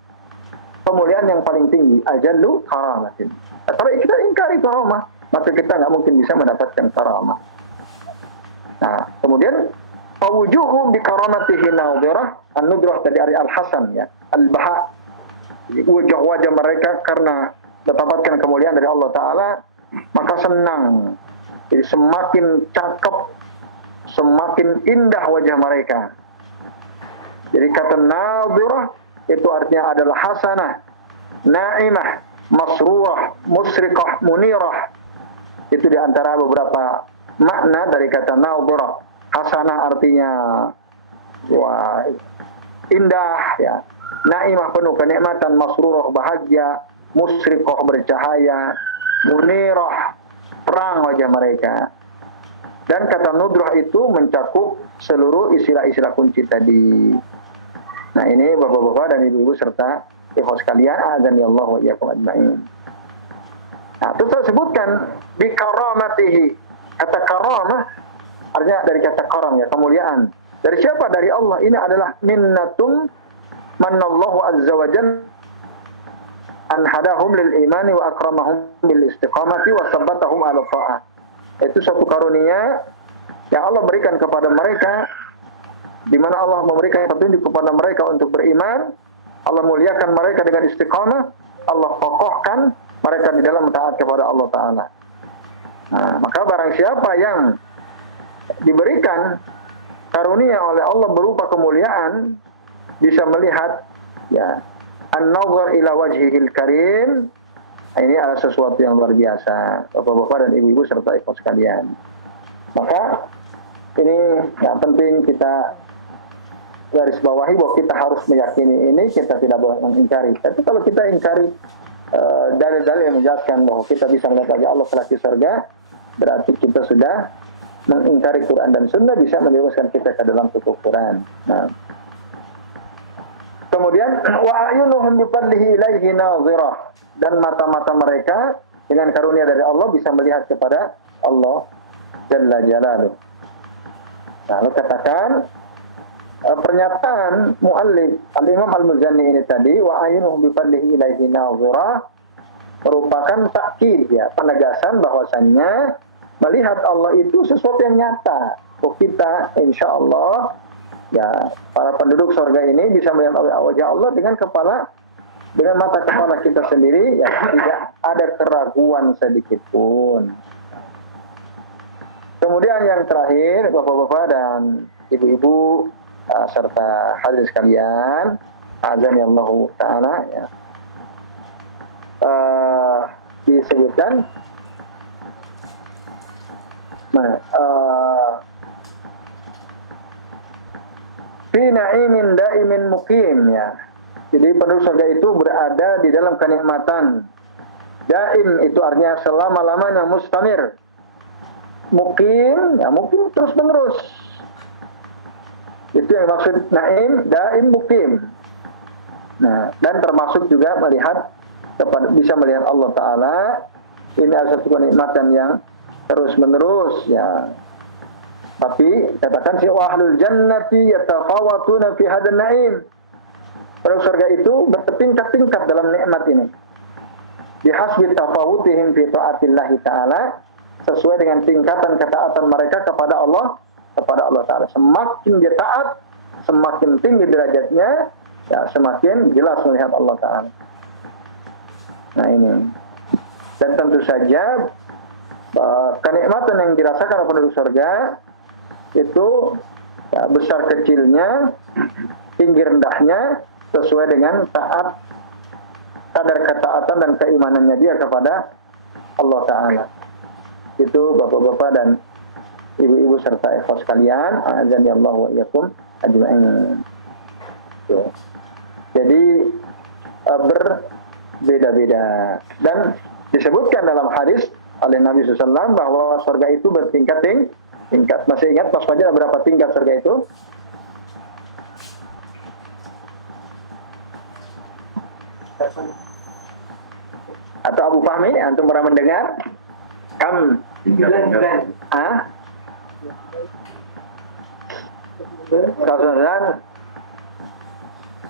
pemuliaan yang paling tinggi, ajallu karamatin. Kalau kita ingkari karamah, maka kita nggak mungkin bisa mendapatkan karamah. Nah, kemudian fawujuhum bi karamatihi nadhirah, an-nudrah tadi dari Al-Hasan, ya, al-baha. Wajah-wajah mereka karena mendapatkan kemuliaan dari Allah Ta'ala, maka senang. Jadi semakin cakep, semakin indah wajah mereka. Jadi kata nadhirah itu artinya adalah hasanah, na'imah, masruah, musriqah, munirah. Itu diantara beberapa makna dari kata nadhirah. Hasanah artinya wah, indah, ya. Na'imah penuh kenikmatan, masrurah bahagia, musriqah bercahaya, munirah terang wajah mereka. Dan kata nudrah itu mencakup seluruh istilah-istilah kunci tadi. Nah, ini bapak-bapak dan ibu-ibu serta ikhwan sekalian, azani Allah wa iyyakum ajma'in. Nah, terus saya sebutkan bi karamatihi. Kata karamah artinya dari kata karam, ya, kemuliaan. Dari siapa? Dari Allah. Ini adalah minnatum manallahu azza wa jalla an hadahum lil imani wa akramahum bil istiqamati wa sabbatahum ala ta'ah. Itu satu karunia yang Allah berikan kepada mereka, di mana Allah memberikan petunjuk kepada mereka untuk beriman. Allah muliakan mereka dengan istiqamah. Allah kokohkan mereka di dalam taat kepada Allah Ta'ala. Nah, maka barang siapa yang diberikan karunia oleh Allah berupa kemuliaan, bisa melihat, ya, an-nazar ila wajhihil karim. Ini adalah sesuatu yang luar biasa, bapak-bapak dan ibu-ibu serta ikhwan sekalian. Maka ini yang penting kita garis bawahi, bahwa kita harus meyakini ini, kita tidak boleh mengingkari. Tapi kalau kita ingkari dalil-dalil yang menjelaskan bahwa kita bisa melihat wajah Allah kelak di surga, berarti kita sudah mengingkari Quran dan Sunnah, bisa menjerumuskan kita ke dalam kekufuran. Nah, kemudian wa ayunuhum bi fadlihi ilaihi nazirah, dan mata-mata mereka dengan karunia dari Allah bisa melihat kepada Allah Jalla Jalaluh. Nah, lalu katakan pernyataan muallif Al-Imam Al-Muzanni ini tadi, wa ayunuhum bi fadlihi ilaihi nazirah, merupakan takkid, ya, penegasan bahwasannya melihat Allah itu sesuatu yang nyata. Untuk kita insyaallah, ya, para penduduk surga ini bisa melihat wajah Allah dengan mata kepala kita sendiri, ya, tidak ada keraguan sedikit pun. Kemudian yang terakhir, bapak-bapak dan ibu-ibu serta hadirin sekalian, azani Allah Ta'ala, ya, disebutkan fi na'imin da'imin muqim, ya. Jadi penduduk surga itu berada di dalam kenikmatan. Daim itu artinya selama-lamanya, mustamir. Muqim, ya, muqim terus menerus. Itu yang maksud naim, daim, muqim. Nah, dan termasuk juga bisa melihat Allah Ta'ala. Ini adalah satu kenikmatan yang terus menerus, ya. Tapi katakan si ahlul jannati yatafawatuna fi hadzal na'im. Penduduk surga itu bertingkat-tingkat dalam nikmat ini. Bihasbi tafawutihim fi ta'atillahi ta'ala, sesuai dengan tingkatan ketaatan mereka kepada Allah Ta'ala. Semakin dia taat, semakin tinggi derajatnya, ya, semakin jelas melihat Allah Ta'ala. Nah, ini. Dan tentu saja kenikmatan yang dirasakan oleh penduduk surga itu, ya, besar kecilnya, tinggi rendahnya, sesuai dengan kadar ketaatan dan keimanannya dia kepada Allah Ta'ala. Itu bapak-bapak dan ibu-ibu serta ikhwan sekalian, azani Allah wa iyyakum ajma'in. Jadi berbeda-beda, dan disebutkan dalam hadis oleh Nabi SAW bahwa surga itu bertingkat-tingkat. Masih ingat Mas Fajar berapa tingkat surga itu? Atau Abu Fahmi, antum pernah mendengar? Kam? 9.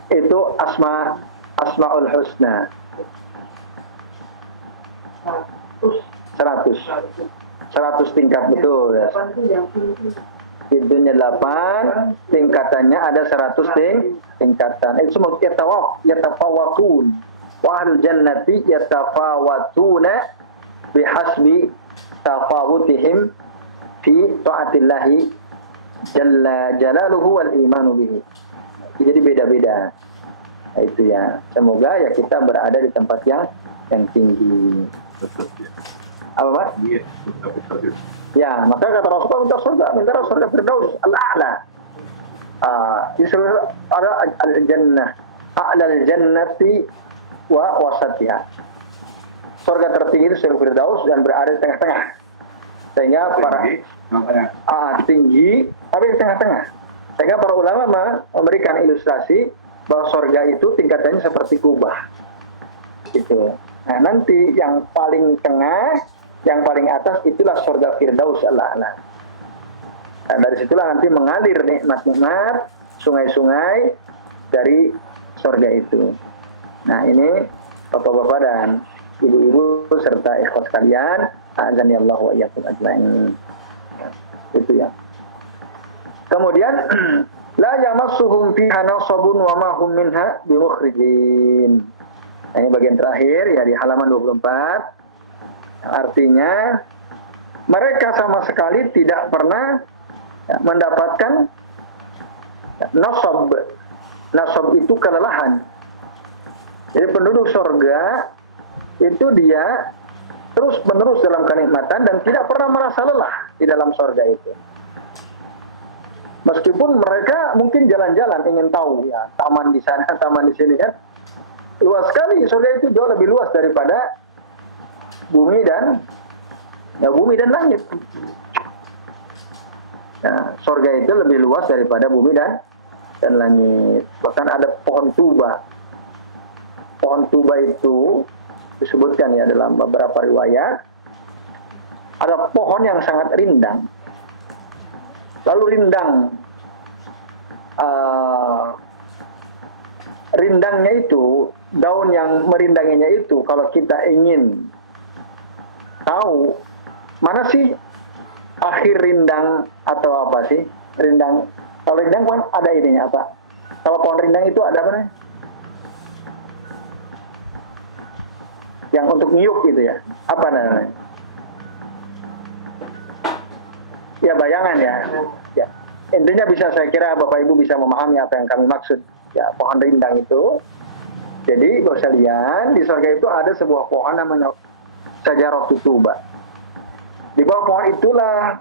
Itu Asmaul Husna. 100 tingkat, betul, ya. Pintunya 8, tingkatannya ada 100 tingkatan. Itu semua yatafawatun. Wa ahlul jannati yatafawatuna bihasbi tafawutihim fi ta'atillahi jalla jalaluhu wal imanu bihi. Jadi beda-beda. Nah, itu ya. Semoga ya kita berada di tempat yang tinggi. Apa Mas? Iya, ya, maka kata Rasulullah minta surga Firdaus al-a'la. Disuruh ada al-jannah, a'lal jannati wa wasatiha. Surga tertinggi itu surga Firdaus dan berada di tengah-tengah. Sehingga para tinggi tapi di tengah-tengah. Sehingga para ulama memberikan ilustrasi bahwa surga itu tingkatannya seperti kubah. Gitu. Nah, nanti yang paling tengah, yang paling atas itulah surga Firdaus al-a'la. Nah, dari situlah nanti mengalir nikmat-nikmat, sungai-sungai dari surga itu. Nah, ini Bapak-bapak dan Ibu-ibu serta ikhwas sekalian, azanillahu wa iyyakum ajmain. Itu ya. Kemudian la yamassuhum fiha nasabun wa ma hum minha bimukhrijin. Nah, ini bagian terakhir ya di halaman 24. Artinya mereka sama sekali tidak pernah mendapatkan nasab. Nasab itu kelelahan. Jadi penduduk surga itu dia terus menerus dalam kenikmatan dan tidak pernah merasa lelah di dalam surga itu. Meskipun mereka mungkin jalan-jalan ingin tahu ya taman di sana, taman di sini kan luas sekali. Surga itu jauh lebih luas daripada bumi dan langit. Nah, surga itu lebih luas daripada bumi dan langit. Bahkan ada pohon tuba. Pohon tuba itu disebutkan ya dalam beberapa riwayat. Ada pohon yang sangat rindang. Lalu rindangnya itu, daun yang merindanginya itu, kalau kita ingin tahu mana sih akhir rindang atau apa sih rindang, kalau rindang kan ada ininya apa, kalau pohon rindang itu ada apa nih yang untuk niup gitu ya, apa namanya ya, bayangan ya. Intinya bisa, saya kira Bapak Ibu bisa memahami apa yang kami maksud ya, pohon rindang itu. Jadi kalau sekalian di surga itu ada sebuah pohon namanya Syajaratut Tuba. Di bawah pohon itulah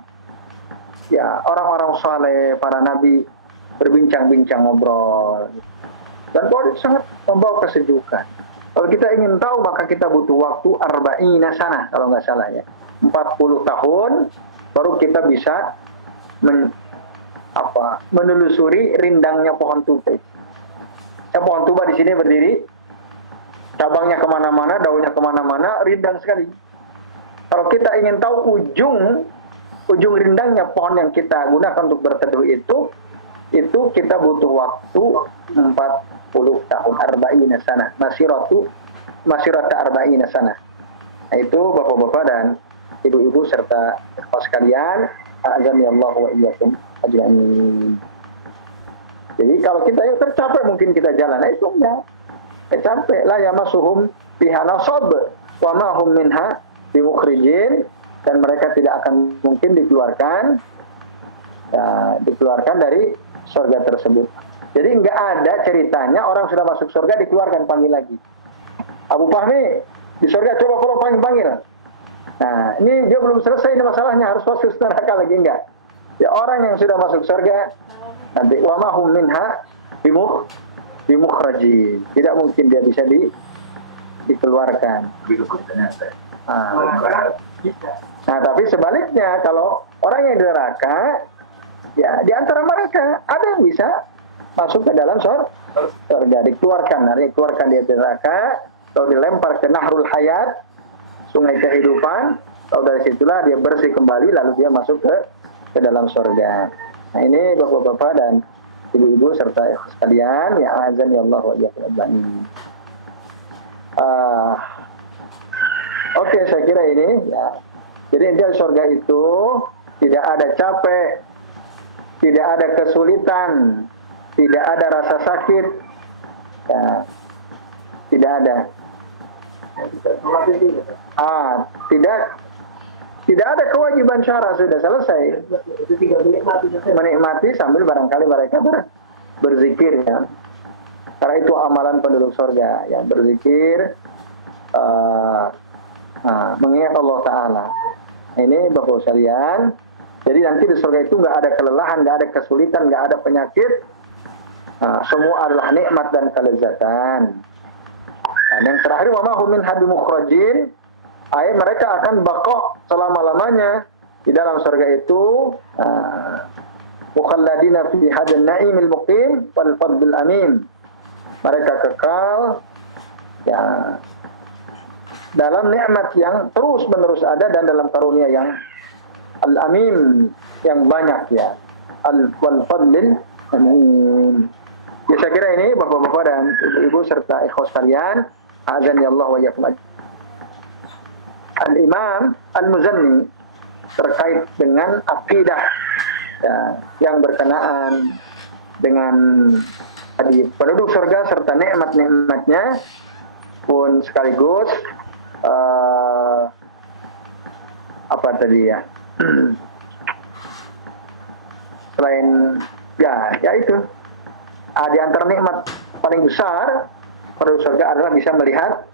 ya orang-orang saleh, para nabi berbincang-bincang, ngobrol. Dan pohon itu sangat membawa kesejukan. Kalau kita ingin tahu maka kita butuh waktu arba'ina sana kalau nggak salah ya. 40 tahun baru kita bisa menelusuri rindangnya pohon tuba. Ya, pohon tuba di sini berdiri, cabangnya kemana-mana, daunnya kemana-mana, rindang sekali. Kalau kita ingin tahu ujung rindangnya pohon yang kita gunakan untuk berteduh itu kita butuh waktu 40 tahun, arba'ina sana, masirata arba'ina sana. Nah, itu Bapak-bapak dan Ibu-ibu serta ikhwas sekalian, azanillahu wa iyyakum ajmain. Jadi kalau kita yang tercapek mungkin kita jalan, itu enggak. Capek la yamassuhum fiha nasab wa ma hum minha bimukhrijin, dan mereka tidak akan mungkin dikeluarkan dari surga tersebut. Jadi enggak ada ceritanya orang sudah masuk surga dikeluarkan panggil lagi. Abu Fahmi di surga coba kalau panggil. Nah, ini dia belum selesai ini masalahnya, harus masuk neraka lagi, enggak. Ya, orang yang sudah masuk surga nanti wa ma hum minha bimukhrajin. Tidak mungkin dia bisa dikeluarkan. Nah, tapi sebaliknya kalau orang yang di neraka, ya di antara mereka ada yang bisa masuk ke dalam surga, dikeluarkan dia dari neraka, lalu dilempar ke Nahrul Hayat, sungai kehidupan, lalu dari situlah dia bersih kembali, lalu dia masuk ke dalam surga. Nah, ini Bapak-bapak dan Ibu-ibu serta ikhwas sekalian, ya azan ya Allah wa iyyakum ajmain. Oke, saya kira ini ya. Jadi intinya surga itu tidak ada capek, tidak ada kesulitan, tidak ada rasa sakit, ya, tidak ada. Tidak tidak ada kewajiban syara, sudah selesai. Menikmati sambil barangkali mereka berzikir ya. Karena itu amalan penduduk surga ya, berzikir, mengingat Allah Ta'ala. Ini Bapak sekalian. Jadi nanti di surga itu nggak ada kelelahan, nggak ada kesulitan, nggak ada penyakit. Semua adalah nikmat dan kelezatan. Dan yang terakhir, wa ma hum minha bimukhrajin, mereka akan baqa selama-lamanya di dalam surga itu. Mukhalladina fi hadan na'imil muqim wal fadlil amin. Mereka kekal ya dalam nikmat yang terus-menerus ada dan dalam karunia yang al-amin, yang banyak ya. Wal fadlil amin. Ya, saya kira ini Bapak-bapak dan Ibu-ibu serta ikhwas sekalian, azan ya Allah wa iyyakum. Al-Imam Al-Muzanni terkait dengan akidah ya, yang berkenaan dengan tadi penduduk surga serta nikmat-nikmatnya pun sekaligus apa tadi ya selain ya itu di antara nikmat paling besar penduduk surga adalah bisa melihat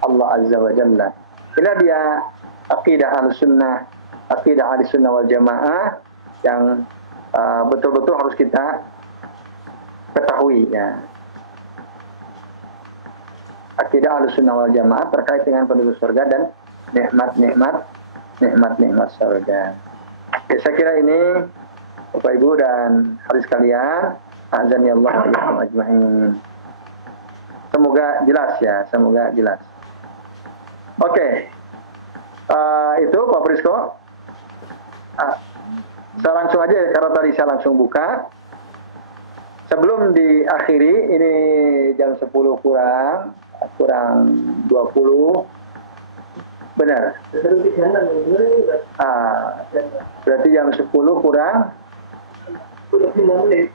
Allah Azza wa Jalla. Inilah dia akidah Ahlussunnah, akidah Ahlussunnah wal Jamaah yang betul-betul harus kita ketahui ya. Akidah Ahlussunnah wal Jamaah terkait dengan penduduk surga dan nikmat-nikmat surga. Ya, saya kira ini Bapak Ibu dan hadirin sekalian, azan ya Allah wa iyyakum ajma'in. Semoga jelas ya, semoga jelas. Oke. Itu Pak Prisko. Saya langsung aja ya, karena tadi saya langsung buka. Sebelum diakhiri, ini jam 10 kurang 20. Benar. Berarti jam 10 kurang 10 menit.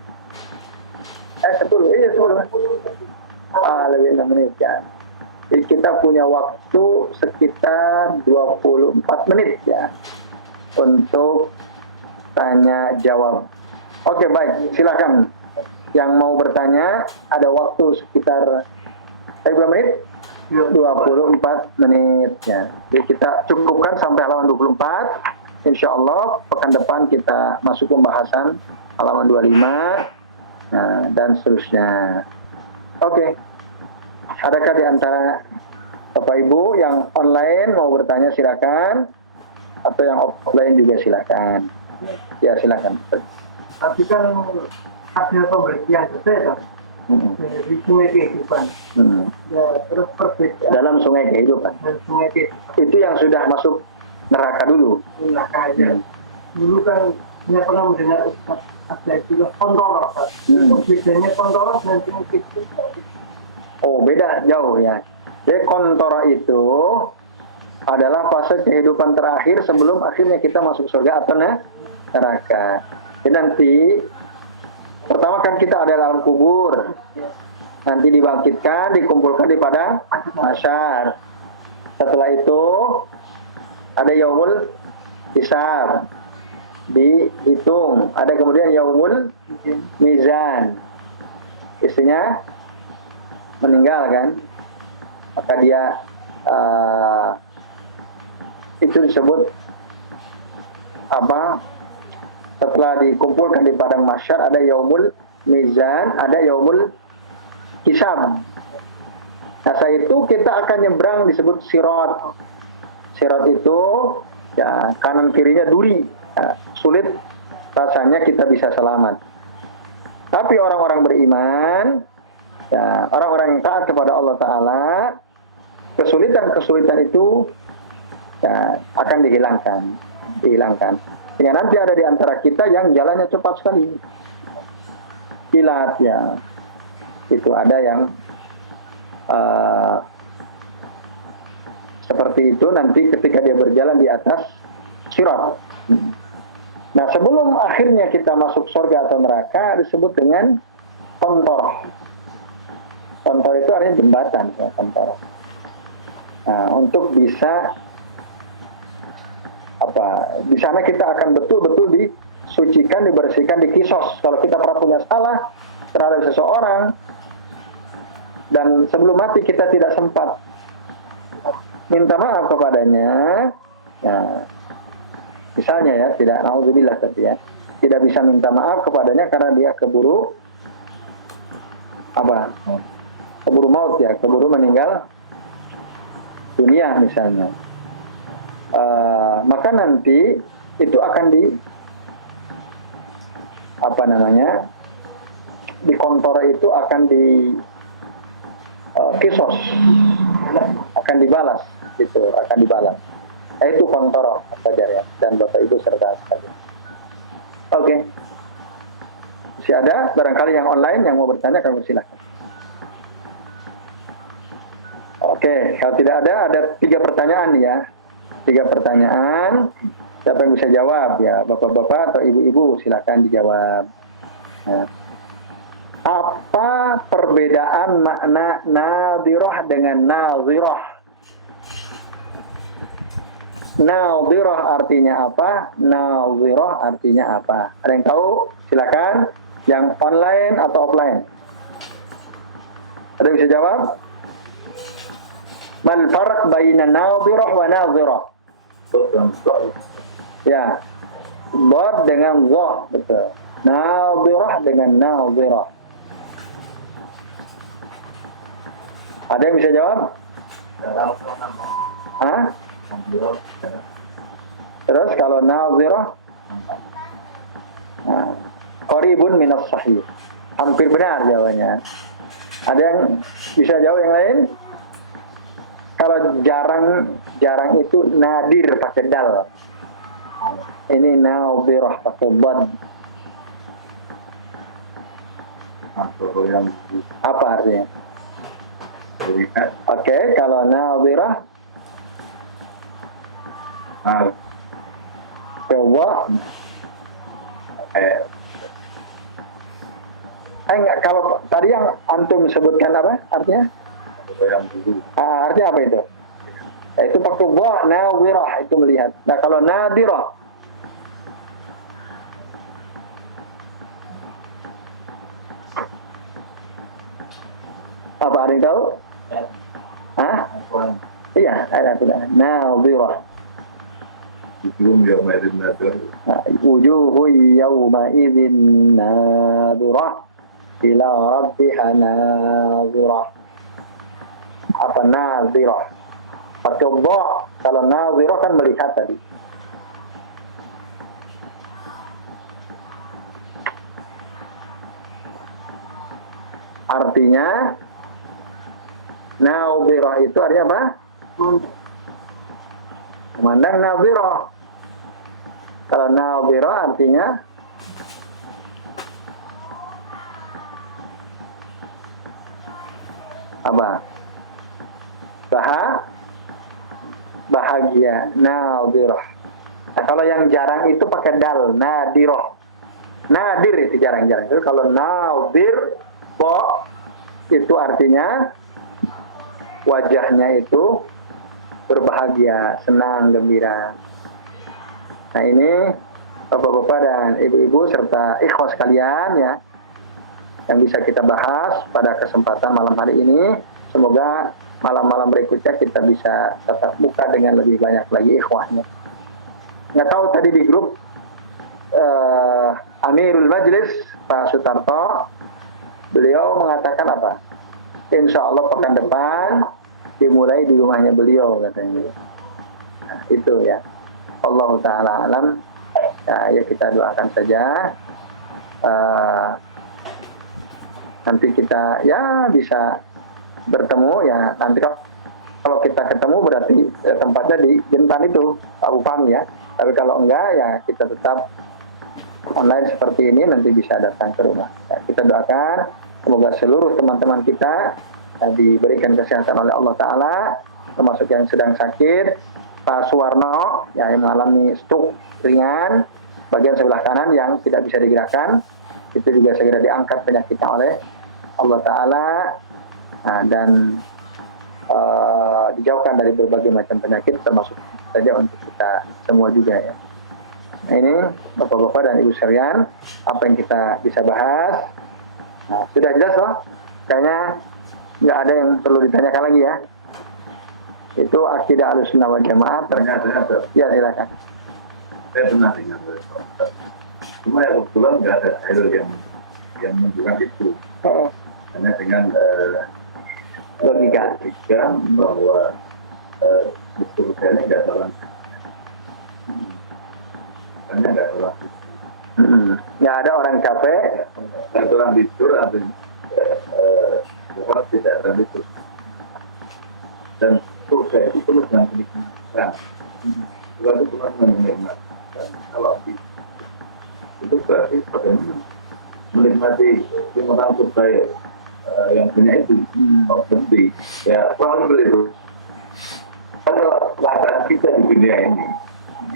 10. Iya 10. Lebih 6 menit ya. Jadi kita punya waktu sekitar 24 menit ya untuk tanya jawab. Oke, baik, silakan. Yang mau bertanya ada waktu sekitar berapa menit? 24 menit ya. Jadi kita cukupkan sampai halaman 24. Insya Allah pekan depan kita masuk pembahasan halaman 25 dan seterusnya. Oke. Adakah di antara Bapak Ibu yang online mau bertanya silakan, atau yang offline juga silakan. Ya silakan. Tapi kan ada pemberhentian selesai di sungai kehidupan. Ya, terus perbedaan dalam sungai kehidupan. Itu yang sudah masuk neraka dulu. Neraka aja. Dulu kan saya pernah mendengar Ustaz ada istilah kontoros. Itu bedanya kontoros dan sungai kehidupan. Oh, beda jauh ya. Jadi kontoro itu adalah fase kehidupan terakhir sebelum akhirnya kita masuk surga atau neraka. Jadi nanti pertama kan kita ada dalam kubur. Nanti dibangkitkan, dikumpulkan di padang mahsyar. Setelah itu ada yaumul hisab. Dihitung. Ada kemudian yaumul mizan. Istrinya meninggal kan, maka dia itu disebut apa? Setelah dikumpulkan di padang mahsyar ada yaumul mizan, ada yaumul hisab. Nah, setelah itu kita akan nyebrang disebut sirat. Sirat itu ya kanan kirinya duri, sulit rasanya kita bisa selamat. Tapi orang-orang beriman, ya, orang-orang yang taat kepada Allah Ta'ala, kesulitan-kesulitan itu ya, akan dihilangkan. Sehingga nanti ada di antara kita yang jalannya cepat sekali. Kilat ya. Itu ada yang seperti itu nanti ketika dia berjalan di atas sirat. Nah, sebelum akhirnya kita masuk surga atau neraka disebut dengan kontor. kontor itu artinya jembatan ya, kontor. Nah, untuk bisa di sana kita akan betul-betul disucikan, dibersihkan, dikisos. Kalau kita pernah punya salah terhadap seseorang dan sebelum mati kita tidak sempat minta maaf kepadanya, ya, misalnya ya, tidak, naudzubillah tapi ya, tidak bisa minta maaf kepadanya karena dia keburu keburu maut ya, keburu meninggal dunia misalnya. Maka nanti itu akan di kontor itu akan kisos, akan dibalas gitu, akan dibalas. Itu kontor saja ya, dan Bapak Ibu serta sekalian. Oke. Masih ada barangkali yang online yang mau bertanya, kami silakan. Oke, kalau tidak ada 3 pertanyaan ya. 3 pertanyaan. Siapa yang bisa jawab ya, bapak-bapak atau ibu-ibu silakan dijawab. Nah, apa perbedaan makna nadhirah dengan nazirah? Nadhirah artinya apa? Nazirah artinya apa? Ada yang tahu? Silakan. Yang online atau offline? Ada yang bisa jawab? Mal farq baina nadhirah wa nazirah? Ya, dad dengan dha, betul. Nadhirah dengan nazirah. Ada yang bisa jawab? Hah? Terus kalau nazirah, qaribun minas sahih. Hampir benar jawabannya. Ada yang bisa jawab yang lain? Kalau jarang itu nadir pakai dal. Ini nazirah pakai dad. Apa artinya? Oke, kalau nazirah coba enggak, kalau tadi yang antum sebutkan apa artinya? Artinya apa itu? Itu pakai dha, nazirah itu melihat. Nah, kalau nadirah apa, ada yang tahu? Hah? Iya, ada tidak. Nazirah. Wujuhu yawma idzin nadirah ila rabbiha nazirah. Apa nazirah? Pakai dha. Kalau nazirah kan melihat tadi. Artinya nazirah itu artinya apa? Memandang nazirah. Kalau nazirah artinya apa? Bahagia, nazirah. Nah, kalau yang jarang itu pakai dal, nadirah. Nadir itu jarang-jarang. Itu kalau nadir, itu artinya wajahnya itu berbahagia, senang, gembira. Nah, ini bapak-bapak dan ibu-ibu serta ikhwas sekalian ya, yang bisa kita bahas pada kesempatan malam hari ini. Semoga malam-malam berikutnya kita bisa tatap muka dengan lebih banyak lagi ikhwahnya. Nggak tahu tadi di grup Amirul Majlis Pak Sutarto, beliau mengatakan apa? Insya Allah pekan depan dimulai di rumahnya beliau katanya. Nah, itu ya. Allah Ta'ala alam. Ya kita doakan saja. Nanti kita ya bisa bertemu ya. Nanti kalau kita ketemu berarti tempatnya di Jentan itu, Abu Fahmi ya. Tapi kalau enggak ya kita tetap online seperti ini, nanti bisa datang ke rumah. Ya, kita doakan semoga seluruh teman-teman kita diberikan kesehatan oleh Allah Ta'ala, termasuk yang sedang sakit, Pak Suwarno yang mengalami stroke ringan, bagian sebelah kanan yang tidak bisa digerakkan, itu juga segera diangkat penyakitnya oleh Allah Ta'ala. Nah, dan dijauhkan dari berbagai macam penyakit, termasuk saja untuk kita semua juga ya. Nah, ini Bapak-bapak dan Ibu sekalian, apa yang kita bisa bahas. Nah, sudah jelas loh, kayaknya nggak ada yang perlu ditanyakan lagi ya. Itu akidah Ahlussunnah wal Jamaah. Ya, silakan. Saya pernah dengar dari Ustaz. Cuma ya kebetulan nggak ada dalil yang menunjukkan itu. Hanya dengan logika bahwa di surga ini nggak salah. Hanya nggak salah. Nggak ada orang capek. Nggak orang tidur atau tidak ada tidur. Dan surga itu penuh dengan kenikmatan. Surga itu penuh dengan kenikmatan. Kalau itu berarti bagaimana menikmati kenikmatan surga yang punya itu berhenti. Ya, kurang lebih itu. Kalau keadaan kita di dunia ini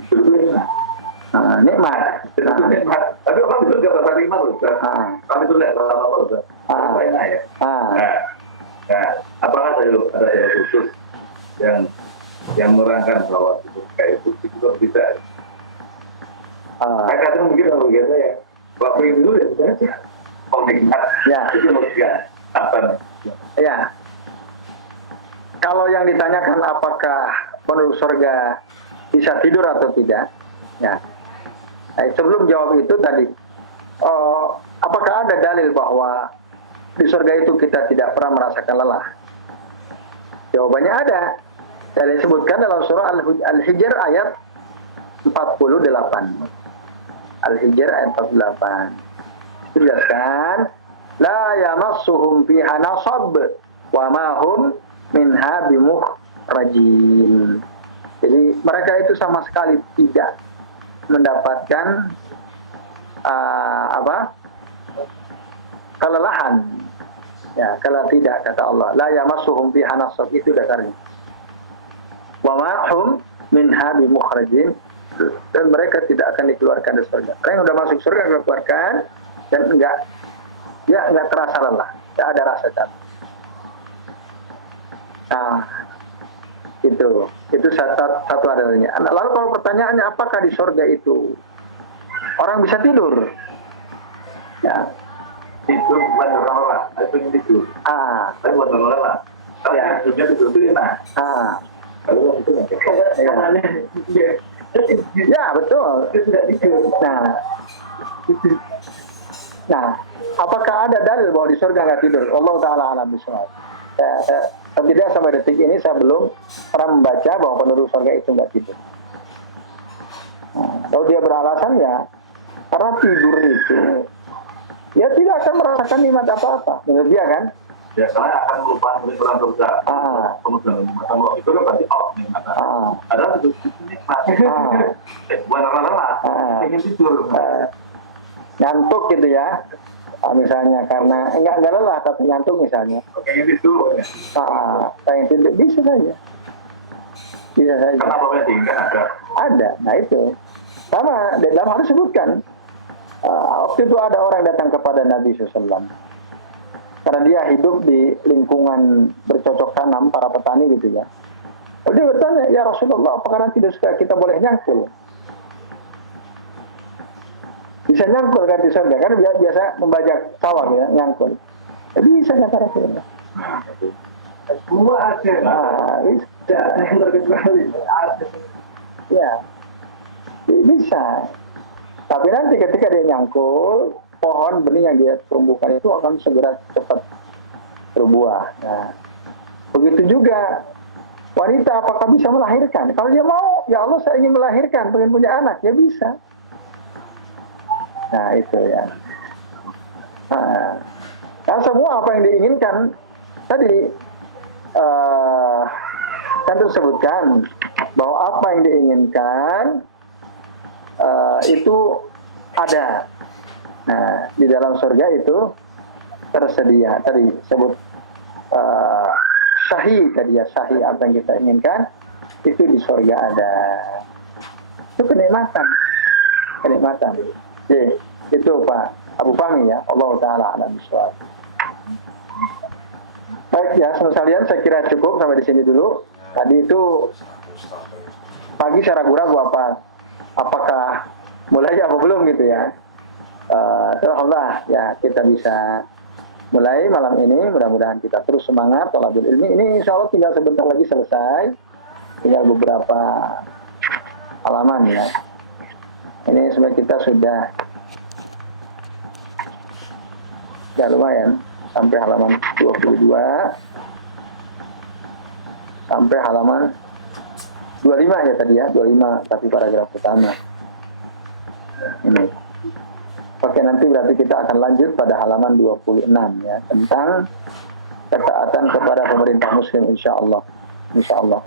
itu enak. Nikmat. Itu nikmat. Tapi orang itu nggak bakal nikmat loh. Kami itu lihat apa loh. Apa enak ya. Nah, apakah ada khusus yang merangkan bahwa surga itu tidak? Saya kata mungkin kalau begitu ya. Waktu itu ya saja. Nikmat. Ya. Itu mungkin apa? Ya. Kalau yang ditanyakan apakah penduduk surga bisa tidur atau tidak, ya. Nah, sebelum jawab itu tadi, apakah ada dalil bahwa di surga itu kita tidak pernah merasakan lelah? Jawabannya ada. Saya disebutkan dalam surah Al-Hijr ayat 48. Al-Hijr ayat 48. Itu jelaskan, la yamassuhum fiha nasab wa ma hum minha bimukhrajin. Jadi mereka itu sama sekali tidak mendapatkan kelelahan. Ya, kalau tidak kata Allah, la yamassuhum fiha nasab, itu dasarnya. Wa ma hum minha bimukhrajin, dan mereka tidak akan dikeluarkan dari surga. Mereka yang sudah masuk surga dikeluarkan dan enggak terasa lelah, tidak ada rasa capek. Nah, itu satu adanya. Lalu kalau pertanyaannya apakah di surga itu orang bisa tidur? Ya. Tidur bukan orang lelah, itu tidur. Tapi bukan orang lelah. Kalau yang hidupnya tidur itu enak. Kalau itu nggak. Ya, betul. Nah, apakah ada dalil bahwa di surga nggak tidur? Allah Ta'ala alam bisawab. Tidak sampai detik ini saya belum pernah membaca bahwa penduduk surga itu nggak tidur. Kalau dia beralasan ya, karena tidur itu, ya tidak akan merasakan nikmat apa-apa. Menurut dia kan? Ya, karena akan melupakan kenikmatan surga. Kemudian kenikmatan waktu itu kan berarti kenikmatan. Padahal itu nikmat. Bukan orang lelah, ingin tidur. Ngantuk gitu ya. Misalnya karena enggak lelah tapi ngantuk misalnya. Pengen tidur. Pengen tidur bisa saja. Kenapa pengen tinggal ada? Ada. Nah itu. Sama dalam hal disebutkan. Waktu itu ada orang datang kepada Nabi SAW. Karena dia hidup di lingkungan bercocok tanam para petani gitu ya. Lalu dia bertanya, ya Rasulullah, apakah nanti kita boleh nyangkul? Bisa nyangkul kan di surga, kan biasa membajak sawah ya, nyangkul. Ya, bisa kata Rasulullah. Semua ada. Bisa. Ya, bisa. Tapi nanti ketika dia nyangkul, pohon benih yang dia tumbuhkan itu akan segera cepat berbuah. Nah, begitu juga wanita apakah bisa melahirkan? Kalau dia mau, ya Allah saya ingin melahirkan, pengen punya anak, ya bisa. Nah itu ya. Nah, semua apa yang diinginkan tadi kan disebutkan bahwa apa yang diinginkan itu ada. Nah di dalam surga itu tersedia. Tadi sebut syahi tadi ya, syahi apa yang kita inginkan itu di surga ada. Itu kenikmatan. Itu Pak Abu Fahmi ya, Allah Ta'ala alam bisawab. Baik ya, saudara sekalian, saya kira cukup sampai di sini dulu. Tadi itu pagi saya ragu-ragu apakah mulai apa belum gitu ya. Alhamdulillah ya kita bisa mulai malam ini. Mudah-mudahan kita terus semangat thalabul ilmi. Ini insya Allah tinggal sebentar lagi selesai. Tinggal beberapa halaman ya. Ini sebenarnya kita sudah lumayan sampai halaman 22 sampai halaman 25 ya tadi ya, 25 tapi paragraf pertama. Ini. Oke, nanti berarti kita akan lanjut pada halaman 26 ya, tentang ketaatan kepada pemerintah muslim insyaallah. Insyaallah.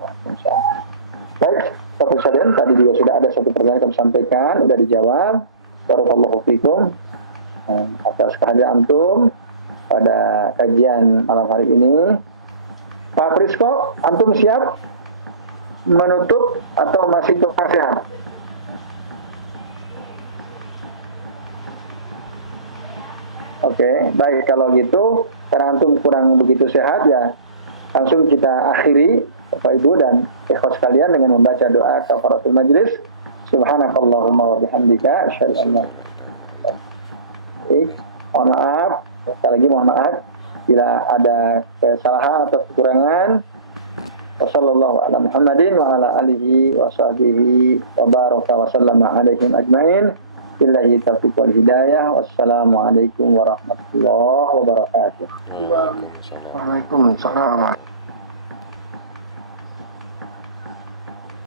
Baik, Bapak sekalian, tadi juga sudah ada satu pertanyaan yang kami sampaikan, sudah dijawab. Barakallahu fikum. Atas kehadiran antum pada kajian malam hari ini. Pak Prisko, antum siap menutup atau masih kurang sehat? Oke, baik kalau gitu, karena antum kurang begitu sehat ya, langsung kita akhiri Bapak Ibu dan ikhwas sekalian dengan membaca doa kafaratul majlis. Subhanakallahumma wa bihamdika asyhadu an la ilaha illa anta. Mohon maaf, sekali lagi mohon maaf bila ada kesalahan atau kekurangan. Wassallallahu ala Muhammadin wa ala alihi wa sahbihi wa baraka wa sallama alaihim ajmain. Billahi taufiq wal hidayah. Wassalamualaikum warahmatullahi wabarakatuh. Waalaikumsalam. Waalaikumsalam.